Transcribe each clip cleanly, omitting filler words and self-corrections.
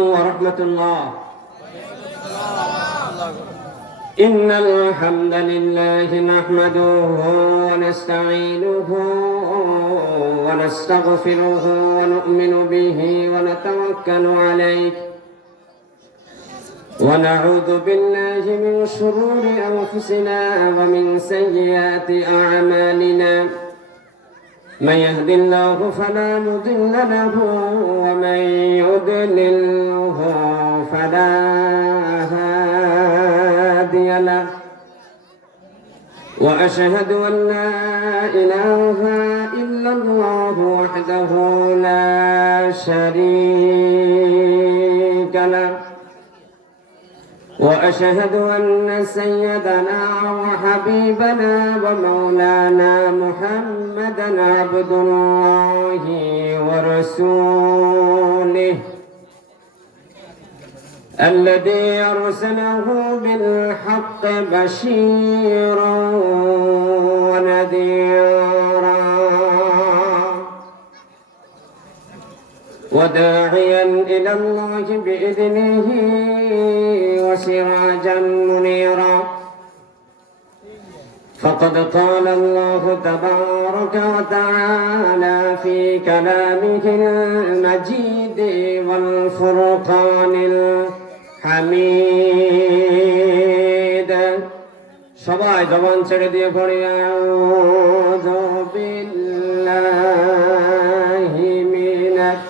ورحمة الله. إن الحمد لله نحمده ونستعينه ونستغفره ونؤمن به ونتوكل عليه ونعوذ بالله من شرور أنفسنا ومن سيئات أعمالنا. من يهد الله فلا مضل له ومن يضلله فلا هادي له، وأشهد أن لا إله إلا الله وحده لا شريك له، وأشهد أن سيدنا وحبيبنا ومولانا محمدا عبد الله ورسوله الذي أرسله بالحق بشيرا ونذيرا وداعيا إلى الله بإذنه وسراجا منيرا. فقد قال الله تبارك وتعالى في كلامه المجيد والفرقان الحميد. সবাই জবান ছেড়ে দিয়ে পড়ি আউযু বিল্লাহি মিনাশ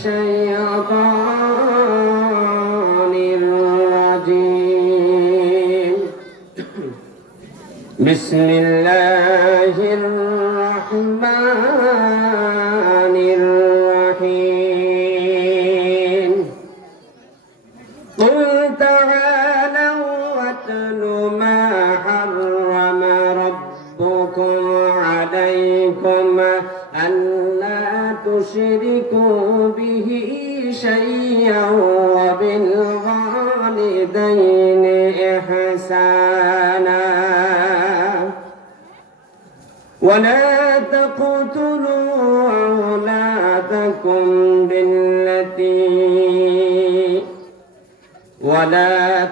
শাইতানির রাজীম। বিসমিল্লাহির রহমানির রহিম। قل تعالوا واتلوا ما حرم ربكم عليكم ألا تشركوا به شيئا وبالوالدين إحسانا ولا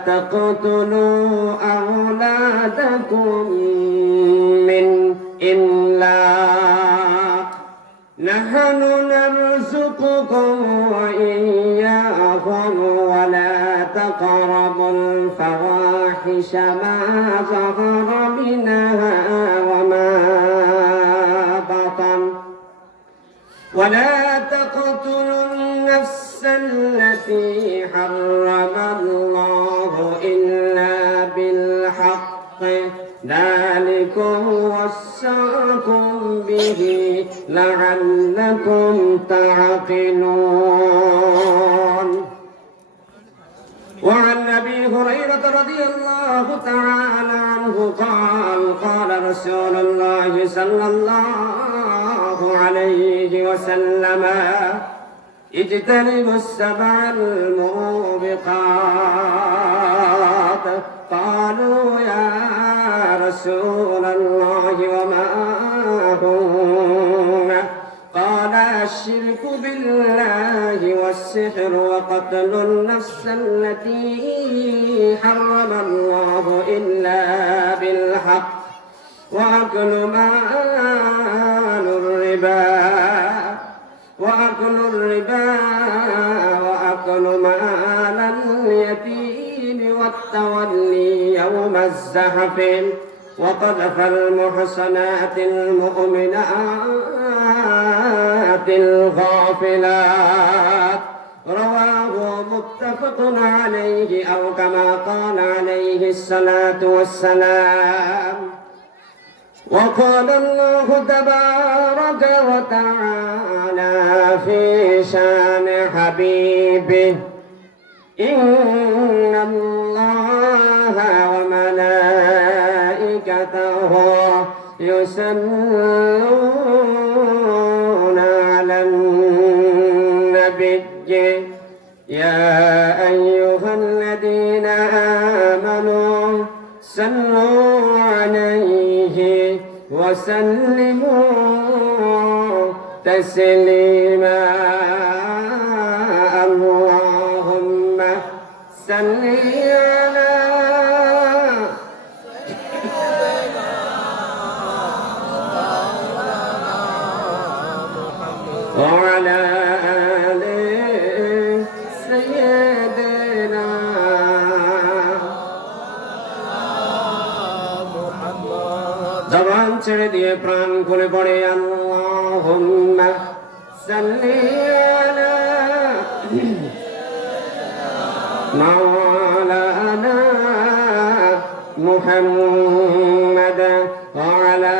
تقتلوا أولادكم من إملاق، نحن نرزقكم وإياكم ولا تقربوا الفواحش ما ظهر منها وما بطن، ولا تقتلوا النفس التي حرم الله إلا بالحق، ذلكم وصاكم به لعلكم تعقلون. وعن أبي هريرة رضي الله تعالى عنه قال قال رسول الله صلى الله عليه وسلم اجتنبوا السبع الموبقات. قالوا يا رسول الله وما هن؟ قال الشرك بالله والسحر وقتل النفس التي حرم الله إلا بالحق وأكل مال الربا وأكل مال اليتيم والتولي يوم الزحف وقذف المحصنات المؤمنات الغافلات. رواه متفق عليه أو كما قال عليه الصلاة والسلام. وقال الله تبارك وتعالى في شان حبيبه إن الله وملائكته يصلون على النبي يا أيها الذين آمنوا صلوا عليه وسلموا تسليما. اللهم صل على وعلى آل سيدنا জবান ছেড়ে দিয়ে প্রাণ খুলে পড়ে আল্লাহুম্মা সাল্লি আলা মাওলানা মুহাম্মাদ ওয়া আলা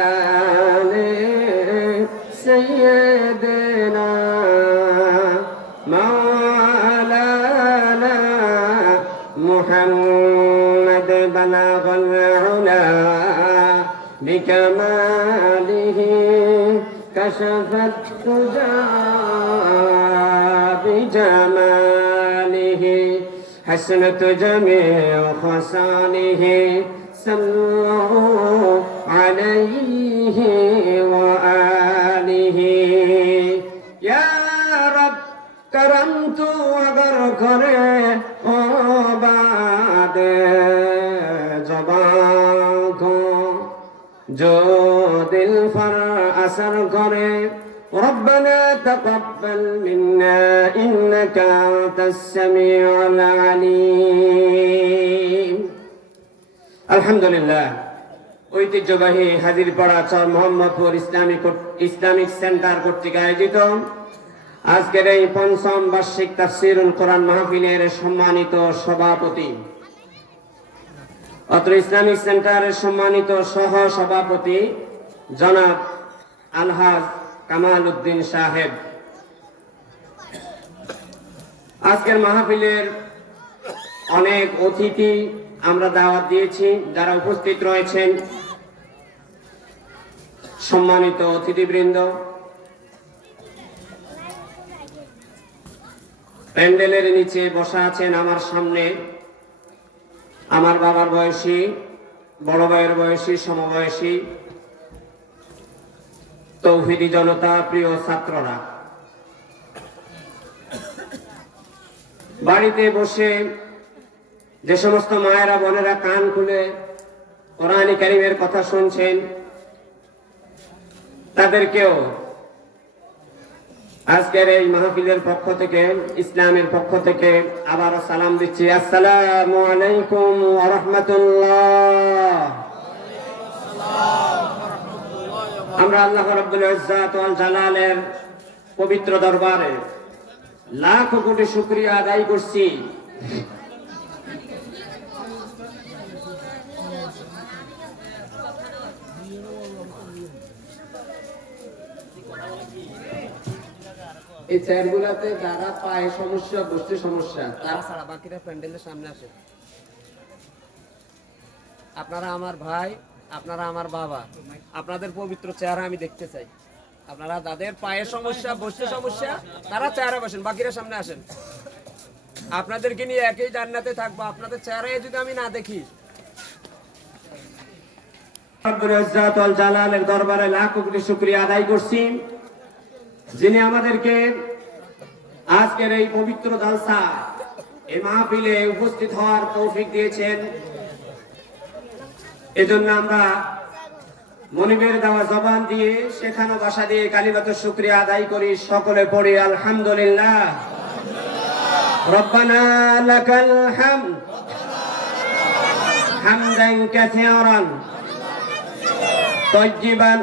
আলি সাইয়্যিদিনা মাওলানা মুহাম্মাদ বালাগাল উলা بكماله كشف الدجى بجماله حسنت جميع خصاله صلوا عليه وآله يا رب کرمت اگر کرے او باد زبان کو جو دل پر اثر کرے ربنا تقبل منا انك انت السميع العليم আলহামদুলিল্লাহ ঐতিহ্যবাহী হাজিরপাড়া চর মোহাম্মদপুর ইসলামিক সেন্টার কর্তৃক আয়োজিত আজকের এই পঞ্চম বার্ষিক তাফসীরুল কোরআন মাহফিলের সম্মানিত সভাপতি অত্র ইসলামিক সেন্টারের সম্মানিত সহ সভাপতি জনাব আলহাজ কামাল উদ্দিন সাহেব, আজকের মাহফিলের অনেক অতিথি আমরা দাওয়াত দিয়েছি, যারা উপস্থিত রয়েছেন সম্মানিত অতিথিবৃন্দ, প্যান্ডেলের নিচে বসা আছেন আমার সামনে আমার বাবার বয়সী, বড় ভাইয়ের বয়সী, সমবয়সী তৌহিদি জনতা, প্রিয় ছাত্ররা, বাড়িতে বসে যে সমস্ত মায়েরা বোনেরা কান খুলে কোরআন কারীমের কথা শুনছেন, তাদেরকেও আজকের এই মাহফিলের পক্ষ থেকে, ইসলামের পক্ষ থেকে আবারও সালাম দিচ্ছি। আসসালামু আলাইকুম ওয়া রাহমাতুল্লাহ। আমরা আল্লাহ রাব্বুল ইজ্জাত ওয়াল জালালের পবিত্র দরবারে লাখ কোটি শুকরিয়া আদায় করছি এই চেয়ারগুলোতে যারা পায়ে সমস্যা, বসতে সমস্যা, তারা ছাড়া বাকিরা প্যান্ডেলের সামনে আসে। আপনারা আমার ভাই, আপনারা আমার বাবা, আপনাদের পবিত্র চেহারা আমি দেখতে চাই। আপনারা যাদের পায়ে সমস্যা, বসতে সমস্যা, তারা চেহারা বসেন, বাকিরা সামনে আসেন। আপনাদেরকে নিয়ে একই জান্নাতে থাকবো, আপনাদের চেহারায় যদি আমি না দেখি। রব্বুল ইজ্জাত ওয়াল জালালের দরবারে লাখ কোটি শুকরিয়া আদায় করছি, যিনি আমাদেরকে আজকের এই পবিত্র জালসা, এই মাহফিলে উপস্থিত হওয়ার তৌফিক দিয়েছেন। এজন্য আমরা মনিবের দেওয়া জবান দিয়ে, শেখানো ভাষা দিয়ে কালিমাত শুকরিয়া আদায় করি। সকলে পড়ি আলহামদুলিল্লাহ। রব্বানা লাকাল হামদ হামদান কাসীরান তাইয়িবান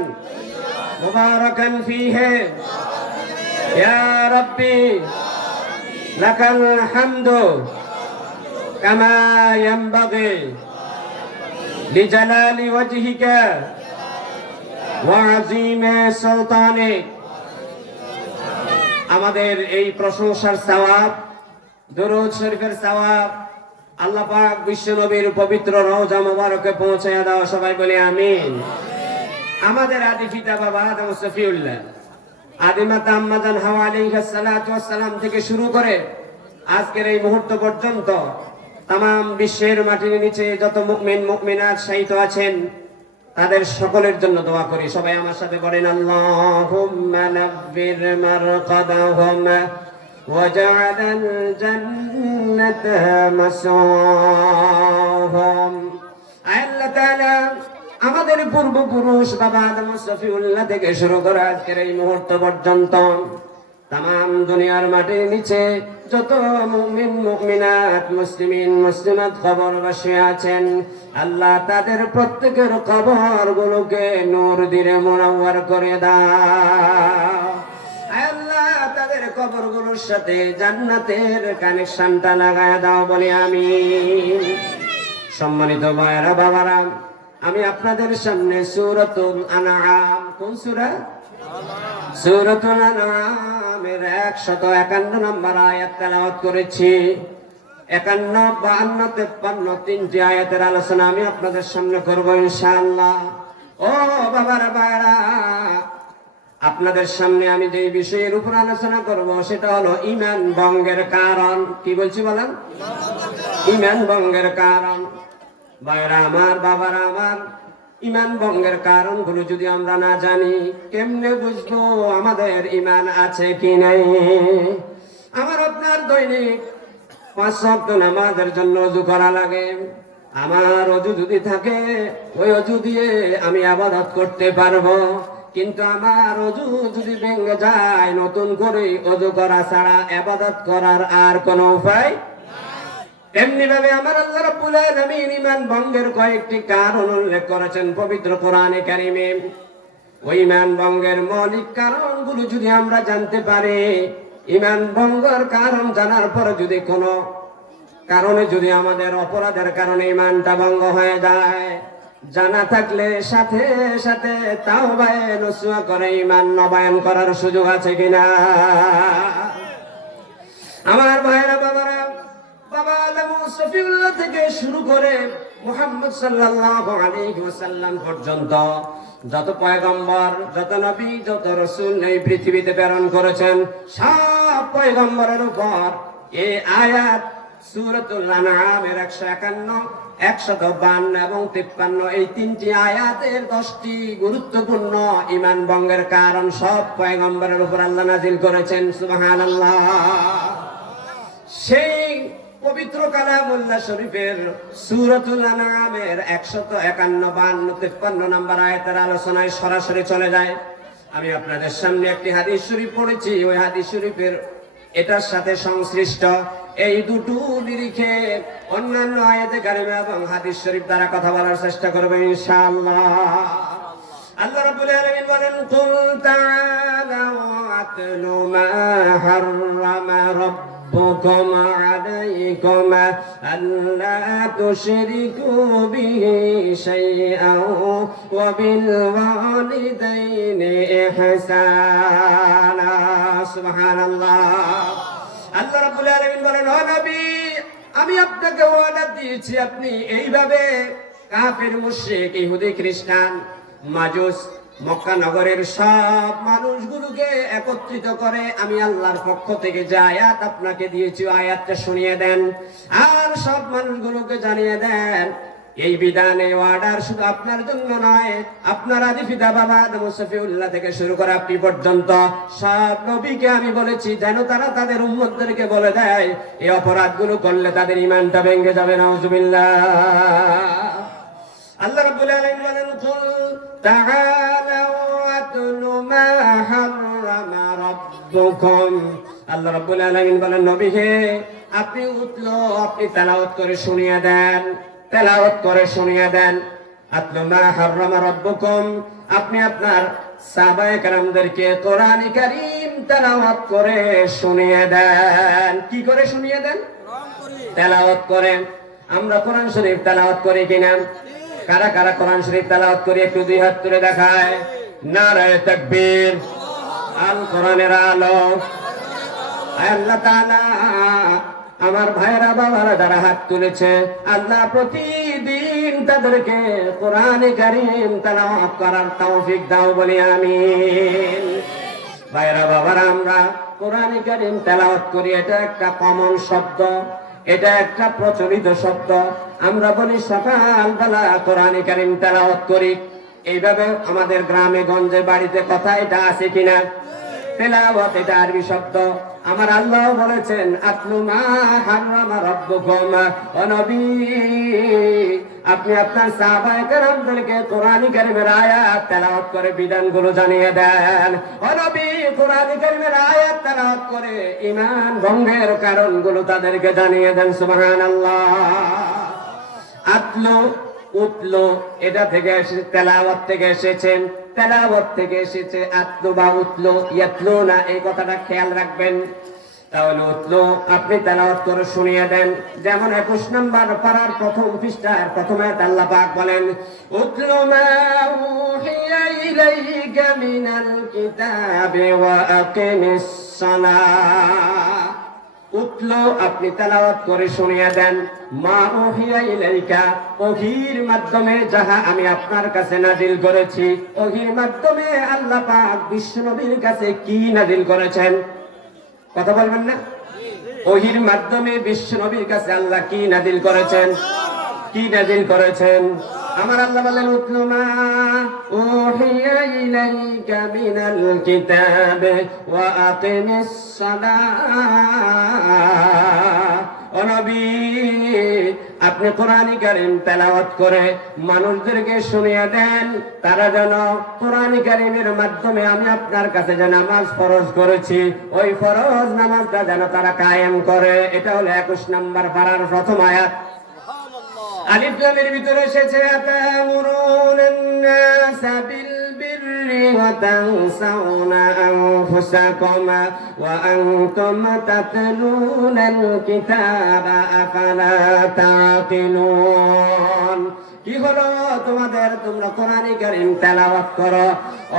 মুবারাকান ফীহি ইয়া রাব্বি লাকাল হামদু কামা ইয়ানবাগি লিজালালি ওয়াজহিকা ওয়া আযীমি সুলতানিক। আমাদের এই প্রশংসার সওয়াব, দরুদ শরীফের সওয়াব আল্লাহ পাক বিশ্ব নবীর পবিত্র রওজা মোবারকে পৌঁছায়া দাও। সবাই বলি আমিন। আমাদের আদি পিতা বাবা আদম সফিউল্লাহ, আদি মাতা আম্মা জান হাওয়া আলাইহিস সালাতু ওয়াস সালাম থেকে শুরু করে আজকের এই মুহূর্ত পর্যন্ত তামাম বিশ্বের মাটির নিচে যত মুমিন মুমিনাত শায়িত আছেন, তাদের সকলের জন্য দোয়া করি। সবাই আমার সাথে বলেন আল্লাহুম্মা নাব্বির মারকাদাহুম وجعل الجنة مسواهم আল্লাহ তাআলা আমাদের পূর্বপুরুষ বাবা আদম সফিউল্লাহ থেকে শুরু করে আজকের এই মুহূর্ত পর্যন্ত তাম দুনিয়ার মাটির নিচে যত মুমিন মুমিনাত মুসলিমিন মুসলিমাত কবরবাসী আছেন, আল্লাহ তাদের প্রত্যেকের কবরগুলোকে নূর দিয়ে মুনাওয়ার করে দাও। আল্লাহ তাদের কবরগুলোর সাথে জান্নাতের কানেকশনটা লাগায় দাও বলে আমিন। সম্মানিত ভাইরা বাবারা, আমি আপনাদের সামনে সূরাতুল আনআম, কোন সূরা? সূরাতুল আনআমের 151 নম্বর আয়াত তেলাওয়াত করেছি। 51, 52, 53 তিনটি আয়াতের আলোচনা আমি আপনাদের সামনে করব ইনশাআল্লাহ। ও বাবারা ভাইরা, আপনাদের সামনে আমি যে বিষয়ের উপর আলোচনা করব সেটা হলো ঈমান ভঙ্গের কারণ। কি বলছি বলেন? ঈমান ভঙ্গের কারণ। ভাইরা আমার, বাবারা আমার, ঈমান ভঙ্গের কারণগুলো যদি আমরা না জানি, কেমনে বুঝবো আমাদের ঈমান আছে কি নাই? আমার আপনার দৈনিক 5 ওয়াক্ত নামাজের জন্য ওযু করা লাগে। আমার ওযু যদি থাকে, ওই ওযু দিয়ে আমি ইবাদত করতে পারবো। কিন্তু আমার ওযু যদি ভেঙে যায়, নতুন করে ওযু করা ছাড়া ইবাদত করার আর কোনো উপায়। এমনি ভাবে আমার আল্লাহ রাব্বুল আলামিন ঈমান ভঙ্গের কয়েকটি কারণ উল্লেখ করেছেন পবিত্র কোরআনে কারিমে। ওই ঈমান ভঙ্গের মৌলিক কারণগুলো যদি আমরা জানতে পারি, ঈমান ভঙ্গের কারণ জানার পরে যদি কোনো কারণে যদি আমাদের অপরাধের কারণে ঈমানটা ভঙ্গ হয়ে যায়, জানা থাকলে সাথে সাথে তাওবা নসুহা করে ঈমান নবায়ন করার সুযোগ আছে কিনা? আমার ভাইরা বাবারা, বাবা আদম সফিউল্লাহ থেকে শুরু করে মুহাম্মদ সাল্লাল্লাহু আলাইহি ওয়াসাল্লাম পর্যন্ত যত পয়গম্বর, যত নবী, যত রাসূল এই পৃথিবীতে প্রেরণ করেছেন, সব পয়গম্বরের উপর এই আয়াত সূরাতুল আনআমের 151, 152 এবং 53 এই তিনটি আয়াতের 10টি গুরুত্বপূর্ণ ঈমান ভঙ্গের কারণ সব পয়গম্বরের উপর আল্লাহ নাযিল করেছেন। সুবহানাল্লাহ। সেই পবিত্র কালামুল্লাহ শরীফের সূরাতুল আনআমের 151, 52, 53 নম্বর আয়াতের আলোচনায় সরাসরি চলে যায়। আমি আপনাদের সামনে একটি হাদিস শরীফ পড়েছি। ওই হাদিস শরীফের এটার সাথে সংশ্লিষ্ট এই দুটো নিরিখে অন্যান্য আয়াতে কারিমা এবং হাদিস শরীফ দ্বারা কথা বলার চেষ্টা করব ইনশাআল্লাহ। আল্লাহ রাব্বুল আলামিন বলেন, কুল তাআলাউ আতলু মা হাররামা রাব্বুকুম আলাইকুম আল্লা তুশরিকু বিহি শাইআন ওয়া বিল ওয়ালিদাইনি ইহসানা। সুবহানাল্লাহ। আল্লাহ রাব্বুল আলামিন বলেন, ও নবী, আমি আপনাকে ওয়াদা দিয়েছি, আপনি এইভাবে কাফের, মুশরিক, ইহুদি, খ্রিস্টান, মাজুস, মক্কা নগরের সব মানুষগুলোকে একত্রিত করে আমি আল্লাহর পক্ষ থেকে যে আয়াত আপনাকে দিয়েছি আয়াতটা শুনিয়ে দেন, আর সব মানুষগুলোকে জানিয়ে দেন এই বিধানে অর্ডার শুধু আপনার জন্য নয়, আপনার আদি পিতা বাবা আদম সফিউল্লাহ থেকে শুরু করে আপনি পর্যন্ত সব নবীকে আমি বলেছি যেন তারা তাদের উম্মতদেরকে বলে দেয় এই অপরাধগুলো করলে তাদের ঈমানটা ভেঙে যাবে। নাউজুবিল্লাহ। আল্লাহ রাব্বুল আলামিন বলেন, কুল তাআলাউ আতলু মা হাররামা রাব্বুকুম। আল্লাহ রাব্বুল আলামিন বলেন, নবী হে, আপনি আপনি তেলাওয়াত করে শুনিয়ে দেন, তেলাওয়াত করে শুনিয়ে দেন। আতলু মা হাররামা রাব্বুকুম, আপনি আপনার সাহাবায়ে কেরামদেরকে কোরআন কারীম তেলাওয়াত করে শুনিয়ে দেন। কি করে শুনিয়ে দেন? তেলাওয়াত করে। আমরা কোরআন শরীফ তেলাওয়াত করি কিনা? কারা কারা কোরআন শরীফ তেলাওয়াত করে একটু দুই হাত তুলে দেখায়। নারায়ে তাকবীর। আল কোরআনের আলো। আল্লাহ তাআলা আমার ভাইরা বাবারা যারা হাত তুলেছে, আল্লাহ প্রতিদিন তাদেরকে কোরআন কারীম তেলাওয়াত করার তৌফিক দাও বলি আমিন। ভাইরা বাবারা, আমরা কোরআন কারীম তেলাওয়াত করি, এটা একটা কমন শব্দ, এটা একটা প্রচলিত শব্দ। আমরা বলি সকালবেলা কোরআন কারীম তেলাওয়াত করি, এইভাবে আমাদের গ্রামে গঞ্জে বাড়িতে কথা এটা আছে কিনা? তেলাওয়াত এটা আরবি শব্দ, আমার আল্লাহ বলেছেন আতলু মা হারামা রাব্বুকুম, ও নবী আপনি আপনার সাহাবায়ে কেরামদেরকে কোরআন কারীমের আয়াত তেলাওয়াত করে বিধানগুলো জানিয়ে দেন। ও নবী কোরআন কারীমের আয়াত তেলাওয়াত করে ঈমান ভঙ্গের কারণগুলো তাদেরকে জানিয়ে দেন। সুবহানাল্লাহ। আতলু উতলু এটা থেকে এসেছে, তেলাওয়াত থেকে এসেছেন, তেলাওয়াত থেকে এসেছে আতলু বা উতলু, ইয়াতলুনা এই কথাটা খেয়াল রাখবেন। তাহলে উতলু আপনি তেলাওয়াত করে শুনিয়ে দেন। যেমন 21 নম্বর পারার প্রথম পৃষ্ঠার প্রথম আয়াত আল্লাহ পাক বলেন উতলু মা উহিয়া ইলাইকা মিনাল কিতাবি ওয়া আকিমিস সালাহ। উতলু আপনি তেলাওয়াত করে শুনিয়ে দেন মা উহিয়া ইলাইকা ওহীর মাধ্যমে যাহা আমি আপনার কাছে নাযিল করেছি। ওহীর মাধ্যমে আল্লাহ পাক বিশ্বনবীর কাছে কি নাযিল করেছেন? কথা বলবেন না? ওহীর মাধ্যমে বিশ্বনবীর কাছে আল্লাহ কি নাযিল করেছেন? কি নাযিল করেছেন? আমার আল্লাহ বলেন উতলু মা উহিয়া ইলাইকা মিনাল কিতাবে ওয়া আকিমিস সালাহ। ও নবী আপনি কোরআন কারীম তেলাওয়াত করে মানুষদেরকে শুনিয়ে দেন, তারা যেন কোরআন কারীমের মাধ্যমে আমি আপনার কাছে যে নামাজ ফরজ করেছি ওই ফরজ নামাজটা যেন তারা কায়েম করে। এটা হলো 21 নম্বর পারার প্রথম আয়াত। আলিফ লামের ভিতরে এসেছে আতামুরুনান নাসা বিল বিররি ওয়া তানসাউনা আনফুসাকুম ওয়া আনতুম তাতলুনাল কিতাবা আফালা তাকিলুন। কি হলো তোমাদের? তোমরা কোরআন কারীম তেলাওয়াত করো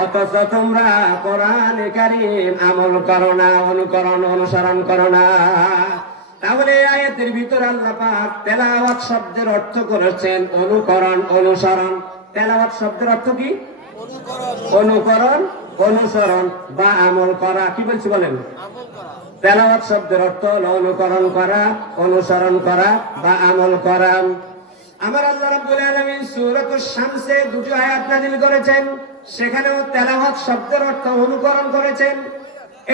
অথচ তোমরা কোরআন কারীম আমল করো না, অনুসরণ করো না। তাহলে আয়াতের ভিতর আল্লাহ পাক তেলাওয়াত শব্দের অর্থ করেছেন অনুকরণ, অনুসরণ। তেলাওয়াত শব্দের অর্থ কি? অনুকরণ, অনুসরণ বা আমল করা। কি বলছি বলেন? তেলাওয়াত শব্দের অর্থ হলো অনুকরণ করা, অনুসরণ করা বা আমল করা। আমার আল্লাহ রাব্বুল আলামিন সূরাতুশ শামসে দুটো আয়াত নাযিল করেছেন, সেখানেও তেলাওয়াত শব্দের অর্থ অনুকরণ করেছেন।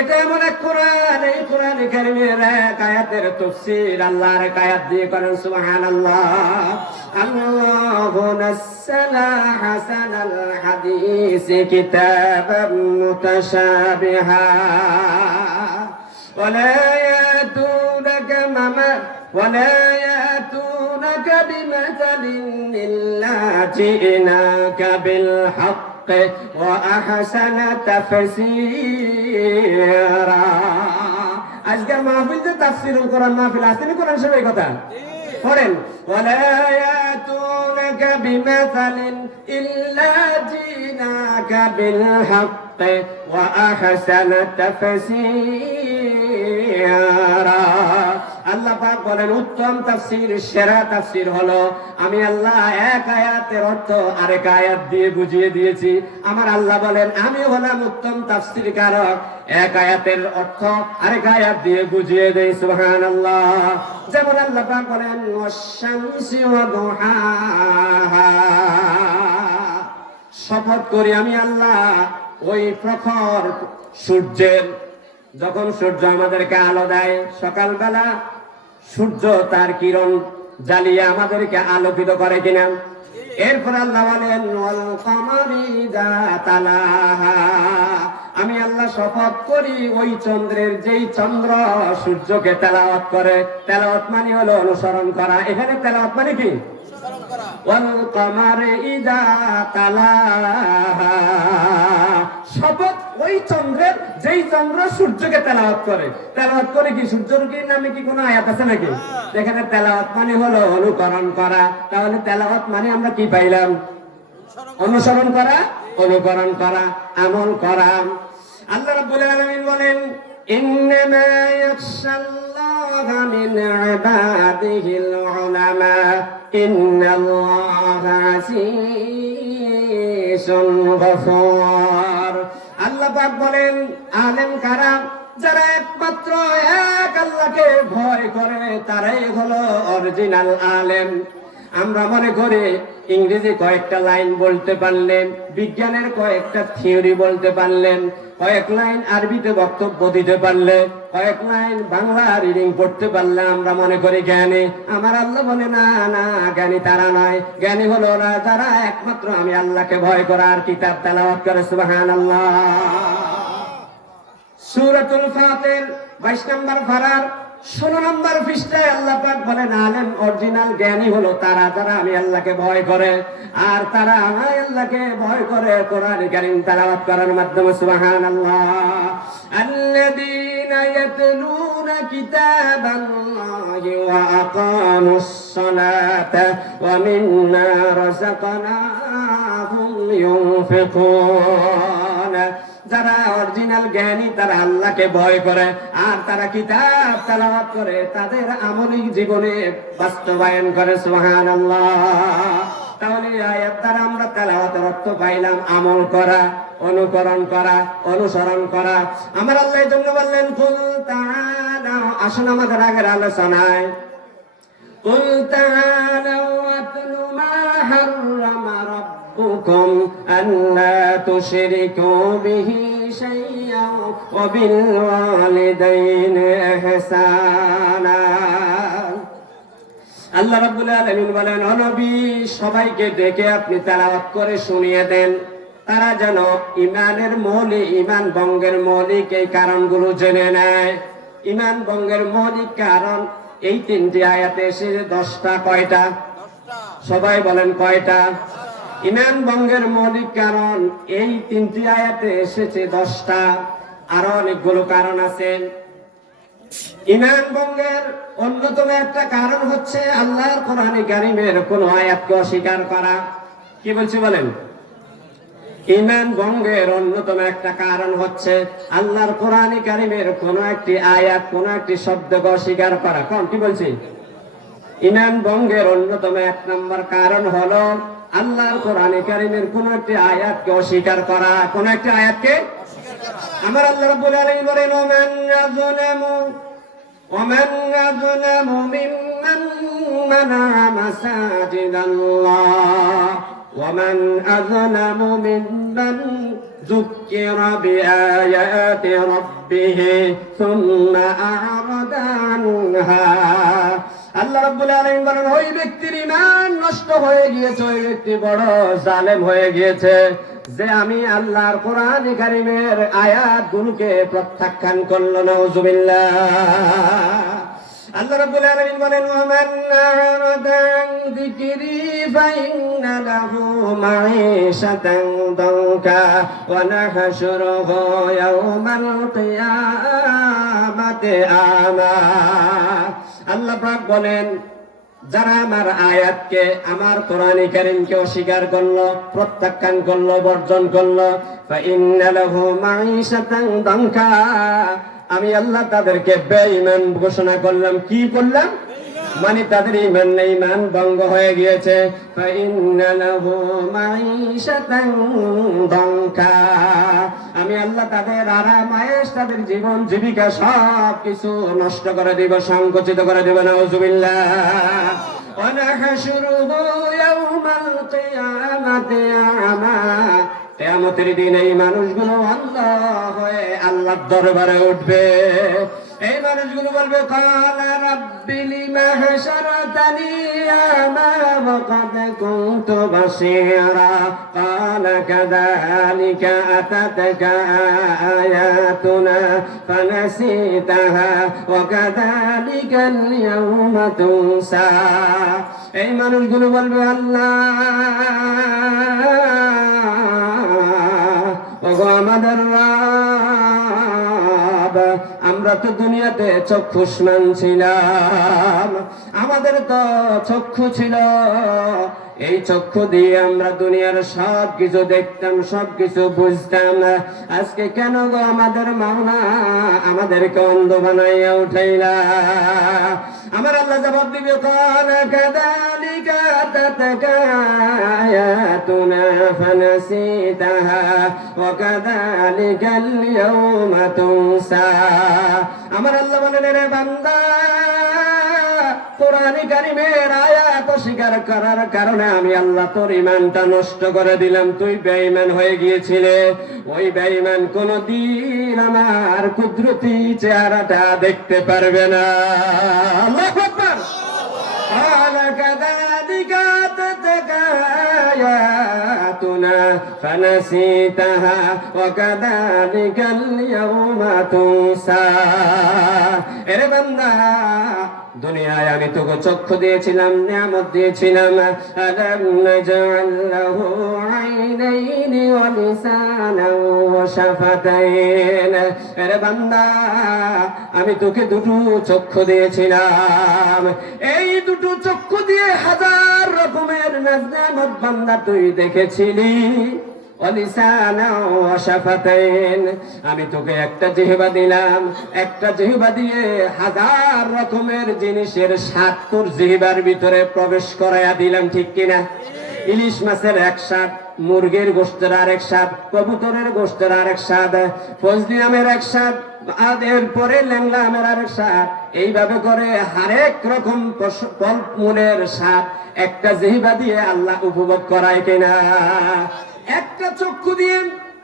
এটা এমন এক কোরআন, এই কোরআন কারীমের এক আয়াতের তাফসীর আল্লাহর এক আয়াত দিয়ে করেন সুবহানাল্লাহ। আল্লাহু নাযালা হাসানাল হাদিস কিতাবাম মুতাশাবিহা ওয়ালা ইয়াতুনাকা বিমাসালিন ইল্লা জিনাকা বিল হক وأحسن تفسيرا। আজকের মাহফিল যে তাফসীরুল কোরআন মাহফিল আসেনি, কোরআন শরীফের কথা পড়েন। ওয়ালা ইয়াতুনাকা বিমাসালিন ইল্লা জিনাকা বিল হক ওয়া আহসানা তাফসীরা। আল্লাহ পাক বলেন উত্তম তাফসীর, সেরা তাফসীর হলো আমি আল্লাহ এক আয়াতের অর্থ আরেক আয়াত দিয়ে বুঝিয়ে দিয়েছি। আমার আল্লাহ বলেন আমি হলাম উত্তম তাফসীর কারক, এক আয়াতের অর্থ আরেক আয়াত দিয়ে বুঝিয়ে দেই। সুবহানাল্লাহ। যেমন আল্লাহ পাক বলেন ওয়াশ-শামসি ওয়া দুহাহা, শপথ করি আমি আল্লাহ ওই প্রখর সূর্যের। যখন সূর্য আমাদেরকে আলো দেয় সকালবেলা, সূর্য তার কিরণ জ্বালিয়ে আমাদেরকে আলোকিত করে কিনা। এরপর আল্লাহ বলেন ওয়াল কমারি ইযা তালাহা, আমি আল্লাহ শপথ করি ওই চন্দ্রের, যেই চন্দ্র সূর্যকে তেলাওয়াত করে। তেলাওয়াত মানে হলো অনুসরণ করা। এখানে তেলাওয়াত মানে কি? ওয়াল কমারি ইযা তালাহা, শপথ ওই চন্দ্রের, যেই চন্দ্র সূর্যকে তেলাওয়াত করে। তেলাওয়াত করে কি? সূর্যের কি নামে কি কোনো আয়াত আছে নাকি? এখানে তেলাওয়াত মানে হলো অনুকরণ করা। তাহলে তেলাওয়াত মানে আমরা কি পাইলাম? অনুসরণ করা, অনুকরণ করা, আমল করা। আল্লাহ রাব্বুল আলামিন বলেন ইন্নামা ইয়াখশাল্লাহা মিন ইবাদিহিল উলামা ইন্নাল্লাহা আসীসুন গফুর। আল্লাহ পাক বলেন আলেম কারা? যারা একমাত্র এক আল্লাহকে ভয় করে তারাই হলো অরিজিনাল আলেম। আমরা মনে করি ইংরেজি কয়েকটা লাইন বলতে পারলেন, বিজ্ঞানের কয়েকটা থিওরি বলতে পারলেন, কয়েক লাইন আরবিতে বক্তব্য দিতে পারলে, কয়েক লাইন বাংলা রিডিং পড়তে পারলে আমরা মনে করি জ্ঞানী। আমার আল্লাহ বলে না না, জ্ঞানী তারা নয়, জ্ঞানী হলো ওরা যারা একমাত্র আমি আল্লাহকে ভয় করার কিতাব তেলাওয়াত করে। সুবহানাল্লাহ। সূরাতুল ফাতির 22 নম্বর পারার 16 নম্বর পৃষ্ঠায় আল্লাহ পাক বলেন, আলেম অরিজিনাল জ্ঞানী হলো তারা যারা আমি আল্লাহকে ভয় করে, আর তারা আমি আল্লাহকে ভয় করে কোরআন কারীম তেলাওয়াত করার মাধ্যমে। সুবহানাল্লাহ। আল্লাযীনা ইয়াতলুনা কিতাবাল্লাহি ওয়া আকামুস সালাতা ওয়া মিম্মা রাযাকনাহুম ইউনফিকুন। যারা অরিজিনাল জ্ঞানী তারা আল্লাহকে ভয় করে আর তারা কিতাব তেলাওয়াত করে, তাদের আমলি জীবনে বাস্তবায়ন করে। সুবহানাল্লাহ। তাহলে আয়াত দ্বারা আমরা তেলাওয়াতের অর্থ পাইলাম আমল করা, অনুকরণ করা, অনুসরণ করা। আমার আল্লাহ এই জন্য বললেন, কুল তাআলাউ, আসুন আমাদের আগের আলোচনায়, কুল তাআলাউ আতলু মা হাররামা রাব্বুকুম আল্লা তুশরিকু বিহি শাইআন ওয়া বিল ওয়ালিদাইনি ইহসানা। আল্লাহ রাব্বুল আলামিন বলেন, ও নবী, সবাইকে ডেকে আপনি তেলাওয়াত করে শুনিয়ে দেন, তারা যেন ঈমানের মৌলিক, ঈমান ভঙ্গের মৌলিক এই কারণগুলো জেনে নেয়। ঈমান ভঙ্গের মৌলিক কারণ এই 3টি আয়াতে এসেছে। 10টা। কয়টা? সবাই বলেন কয়টা? ঈমান ভঙ্গের মৌলিক কারণ এই 3টি আয়াতে এসেছে 10টা। আরো অনেকগুলো কারণ আছে। ঈমান ভঙ্গের অন্যতম একটা কারণ হচ্ছে আল্লাহর কোরআনে কারীমের কোন আয়াতকে অস্বীকার করা। কি বলছি বলেন? ঈমান ভঙ্গের অন্যতম একটা কারণ হচ্ছে আল্লাহর কোরআনে কারীমের কোন একটি আয়াত, কোন একটি শব্দকে অস্বীকার করা। কোন? কি বলছি? ঈমান ভঙ্গের অন্যতম 1 নম্বর কারণ হলো আল্লাহর কোরআনে কারীমের কোন একটি আয়াতকে অস্বীকার করা। কোন একটি আয়াতকে? আমার আল্লাহ রাব্বুল আলামিন বলেন, ومن أظلم ممن منع مساجد الله ومن أظلم ممن ذكر بآيات ربه ثم أعرض عنها। আল্লাহ রাব্বুল আলামিন বলেন, ওই ব্যক্তির ঈমান নষ্ট হয়ে গিয়েছে, ওই ব্যক্তি বড় জালেম হয়ে গিয়েছে যে আমি আল্লাহর কোরআন কারীমের আয়াতগুলোকে প্রত্যাখ্যান করলো। নাউজুবিল্লাহ। আল্লাহ রাব্বুল আলামিন বলেন, ওয়ামান আ'রাদা আন যিকরি ফাইন্না লাহু মাঈশাতান দানকা ওয়া নাহশুরুহু ইয়াওমাল কিয়ামাতি আমা। আল্লাহ পাক বলেন, যারা আমার আয়াতকে, আমার কোরআন কারীমকে অস্বীকার করলো, প্রত্যাখ্যান করলো, বর্জন করলো, ফাইন্না লাহু মাঈশাতান দানকা, আমি আল্লাহ তাদেরকে বেঈমান ঘোষণা করলাম। কি করলাম? মানে তাদের ঈমান নেই, ঈমান ভঙ্গ হয়ে গিয়েছে। ফাইন্না লাহু মাঈশাতান দানকা, আমি আল্লাহ তাদের আরাম আয়েশ, তাদের জীবন জীবিকা সব কিছু নষ্ট করে দিব, সংকুচিত করে দিব। নাউজুবিল্লাহ। ওয়া নাহশুরুহু ইয়াওমাল কিয়ামাতি আমা, কিয়ামতের দিনে এই মানুষগুলো অন্ধ হয়ে আল্লাহর দরবারে উঠবে। এই মানুষগুলো বলবে, ক্বালা রাব্বি লিমা হাশারাতানি আমা ওয়া ক্বাদ কুনতু বাসীরা ক্বালা কাযালিকা আতাতকা আয়াতুনা ফানাসিতাহা ওয়া কাযালিকাল ইয়াওমা তুনসা। এই মানুষগুলো বলবে, আল্লাহ, ওগো আমাদের রব, আমরা তো দুনিয়াতে চক্ষুষ্মান ছিলাম, আমাদের তো চক্ষু ছিল, এই চক্ষু দিয়ে আমরা দুনিয়ার সব কিছু দেখতাম, সব কিছু বুঝতাম। আজকে কেন গো আমাদের মাওলা আমাদেরকে অন্ধ বানাইয়া উঠাইলা? আমার আল্লাহ জবাব দিবে, ক্বালা কাযালিকা আতাতকা আয়াতুনা ফানাসিতাহা ওয়া কাযালিকাল ইয়াওমা তুনসা। আমার আল্লাহ বলেন, রে বান্দা, তোর কোরআন কারীমের আয়াত অস্বীকার করার কারণে আমি আল্লাহ তোর ঈমানটা নষ্ট করে দিলাম, তুই বেঈমান হয়ে গিয়েছিলে। ওই বেঈমান কোনদিন আমার কুদরতি চেহারাটা দেখতে পারবে না। আল্লাহু আকবার। قال كذلك أتتك آياتنا فنسيتها وكذلك اليوم تنسى। এরে বান্দা, দুনিয়ায় আমি তোকে চক্ষু দিয়েছিলাম, নিয়ামত দিয়েছিলাম। আলাম নাজআল লাহু আইনাইনি ওয়া লিসানান ওয়া শাফাতাইন। আরে বান্দা, আমি তোকে দুটো চক্ষু দিয়েছিলাম। এই দুটো চক্ষু দিয়ে হাজার রকমের নিয়ামত বান্দা তুই দেখেছিলি। আমি তোকে একটা জিহ্বা দিলাম, একটা জিহ্বা দিয়ে হাজার রকমের জিনিসের স্বাদ তোর জিহ্বার ভিতরে প্রবেশ করাইয়া দিলাম, ঠিক কিনা? ইলিশ মাছের এক স্বাদ, মুরগির গোশতের আরেক স্বাদ, কবুতরের গোশতের আরেক স্বাদ, ফজলি আমের এক স্বাদ, এরপরে ল্যাংলা আমের আরেক স্বাদ। এইভাবে করে হরেক রকম ফল মূলের স্বাদ একটা জিহ্বা দিয়ে আল্লাহ উপভোগ করায় কিনা? একটা চক্ষু দিয়ে